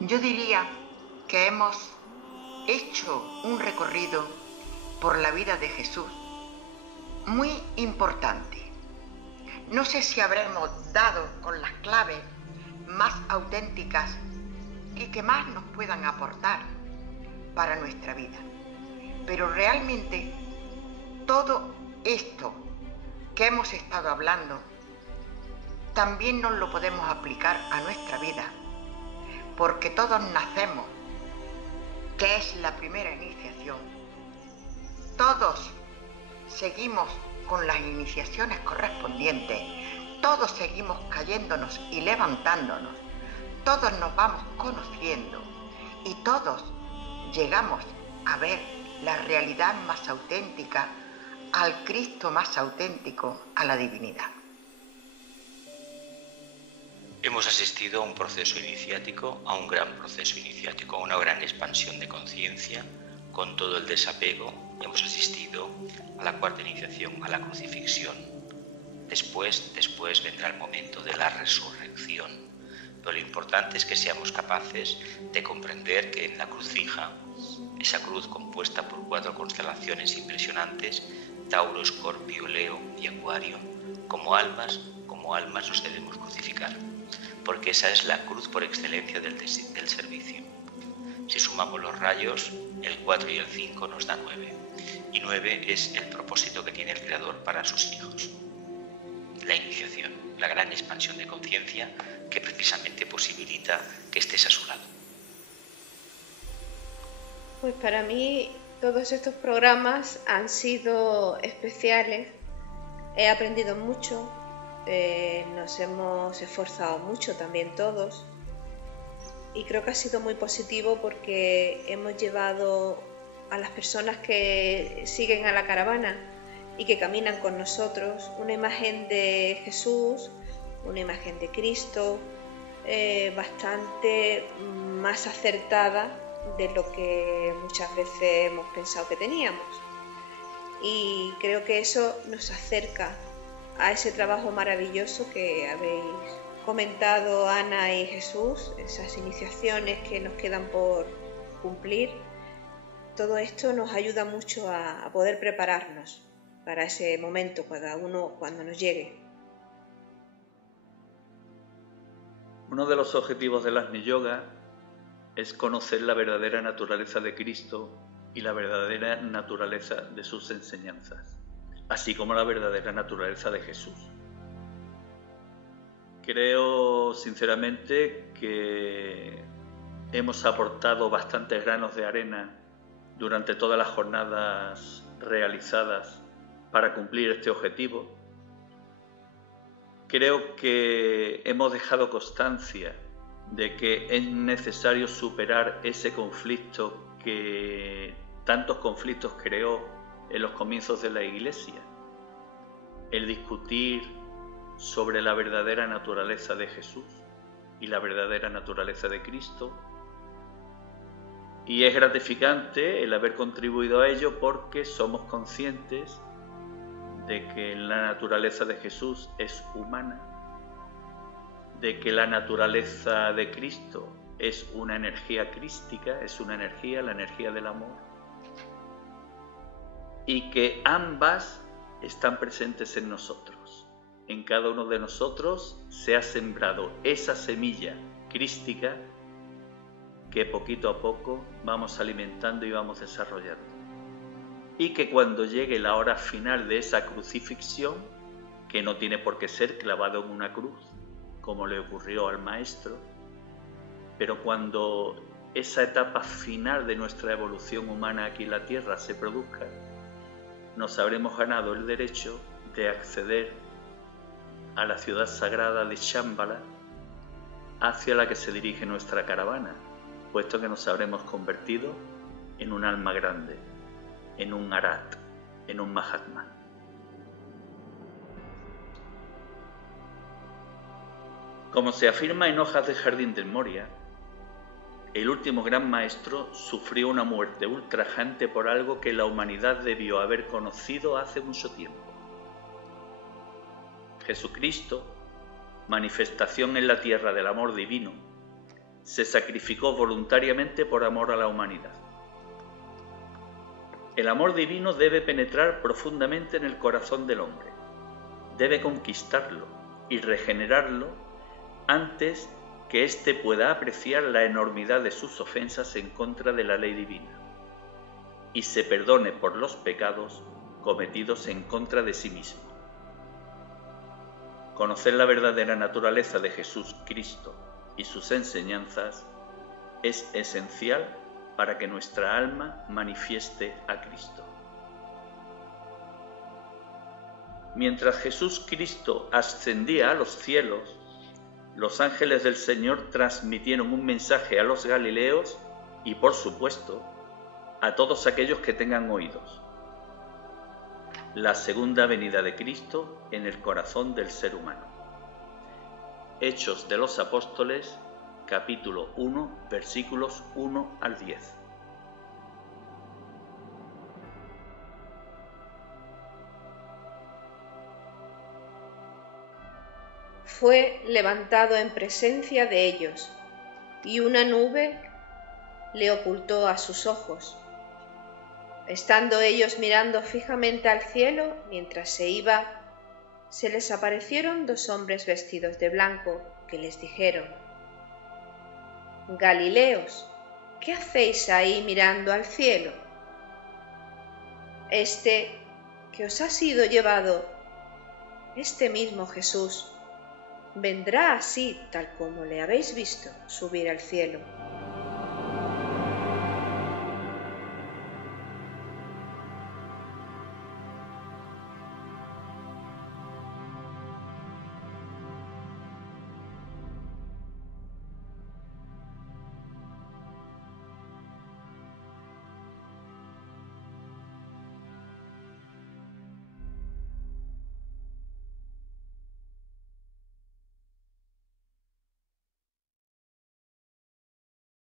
Yo diría que hemos hecho un recorrido por la vida de Jesús muy importante. No sé si habremos dado con las claves más auténticas y que más nos puedan aportar para nuestra vida. Pero realmente todo esto que hemos estado hablando también nos lo podemos aplicar a nuestra vida, porque todos nacemos, que es la primera iniciación. Todos seguimos con las iniciaciones correspondientes, todos seguimos cayéndonos y levantándonos, todos nos vamos conociendo y todos llegamos a ver la realidad más auténtica, al Cristo más auténtico, a la divinidad. Hemos asistido a un proceso iniciático, a un gran proceso iniciático, a una gran expansión de conciencia, con todo el desapego. Hemos asistido a la cuarta iniciación, a la crucifixión. Después vendrá el momento de la resurrección. Pero lo importante es que seamos capaces de comprender que en la cruz fija, esa cruz compuesta por 4 constelaciones impresionantes, Tauro, Escorpio, Leo y Acuario, como almas nos debemos crucificar, porque esa es la cruz por excelencia del servicio. Si sumamos los rayos, el 4 y el 5 nos da 9, y 9 es el propósito que tiene el Creador para sus hijos. La iniciación, la gran expansión de conciencia que precisamente posibilita que estés a su lado. Pues para mí todos estos programas han sido especiales, he aprendido mucho, nos hemos esforzado mucho también todos y creo que ha sido muy positivo porque hemos llevado a las personas que siguen a la caravana y que caminan con nosotros una imagen de Jesús, una imagen de Cristo bastante más acertada de lo que muchas veces hemos pensado que teníamos, y creo que eso nos acerca a ese trabajo maravilloso que habéis comentado Ana y Jesús, esas iniciaciones que nos quedan por cumplir. Todo esto nos ayuda mucho a poder prepararnos para ese momento, cada uno cuando nos llegue. Uno de los objetivos del Agni Yoga es conocer la verdadera naturaleza de Cristo y la verdadera naturaleza de sus enseñanzas, así como la verdadera naturaleza de Jesús. Creo sinceramente que hemos aportado bastantes granos de arena durante todas las jornadas realizadas para cumplir este objetivo. Creo que hemos dejado constancia de que es necesario superar ese conflicto que tantos conflictos creó en los comienzos de la Iglesia, el discutir sobre la verdadera naturaleza de Jesús y la verdadera naturaleza de Cristo, y es gratificante el haber contribuido a ello porque somos conscientes de que la naturaleza de Jesús es humana, de que la naturaleza de Cristo es una energía crística, es una energía, la energía del amor, y que ambas están presentes en nosotros. En cada uno de nosotros se ha sembrado esa semilla crística que poquito a poco vamos alimentando y vamos desarrollando. Y que cuando llegue la hora final de esa crucifixión, que no tiene por qué ser clavado en una cruz, como le ocurrió al Maestro, pero cuando esa etapa final de nuestra evolución humana aquí en la Tierra se produzca, nos habremos ganado el derecho de acceder a la ciudad sagrada de Shambhala, hacia la que se dirige nuestra caravana, puesto que nos habremos convertido en un alma grande, en un Arat, en un Mahatma. Como se afirma en Hojas de Jardín del Moria, el último gran maestro sufrió una muerte ultrajante por algo que la humanidad debió haber conocido hace mucho tiempo. Jesucristo, manifestación en la tierra del amor divino, se sacrificó voluntariamente por amor a la humanidad. El amor divino debe penetrar profundamente en el corazón del hombre, debe conquistarlo y regenerarlo antes que éste pueda apreciar la enormidad de sus ofensas en contra de la ley divina y se perdone por los pecados cometidos en contra de sí mismo. Conocer la verdadera naturaleza de Jesús Cristo y sus enseñanzas es esencial para que nuestra alma manifieste a Cristo. Mientras Jesús Cristo ascendía a los cielos, los ángeles del Señor transmitieron un mensaje a los galileos y, por supuesto, a todos aquellos que tengan oídos: la segunda venida de Cristo en el corazón del ser humano. Hechos de los Apóstoles, capítulo 1, versículos 1 al 10. Fue levantado en presencia de ellos, y una nube le ocultó a sus ojos. Estando ellos mirando fijamente al cielo mientras se iba, se les aparecieron dos hombres vestidos de blanco que les dijeron: Galileos, ¿qué hacéis ahí mirando al cielo? Este que os ha sido llevado, este mismo Jesús, vendrá así tal como le habéis visto subir al cielo.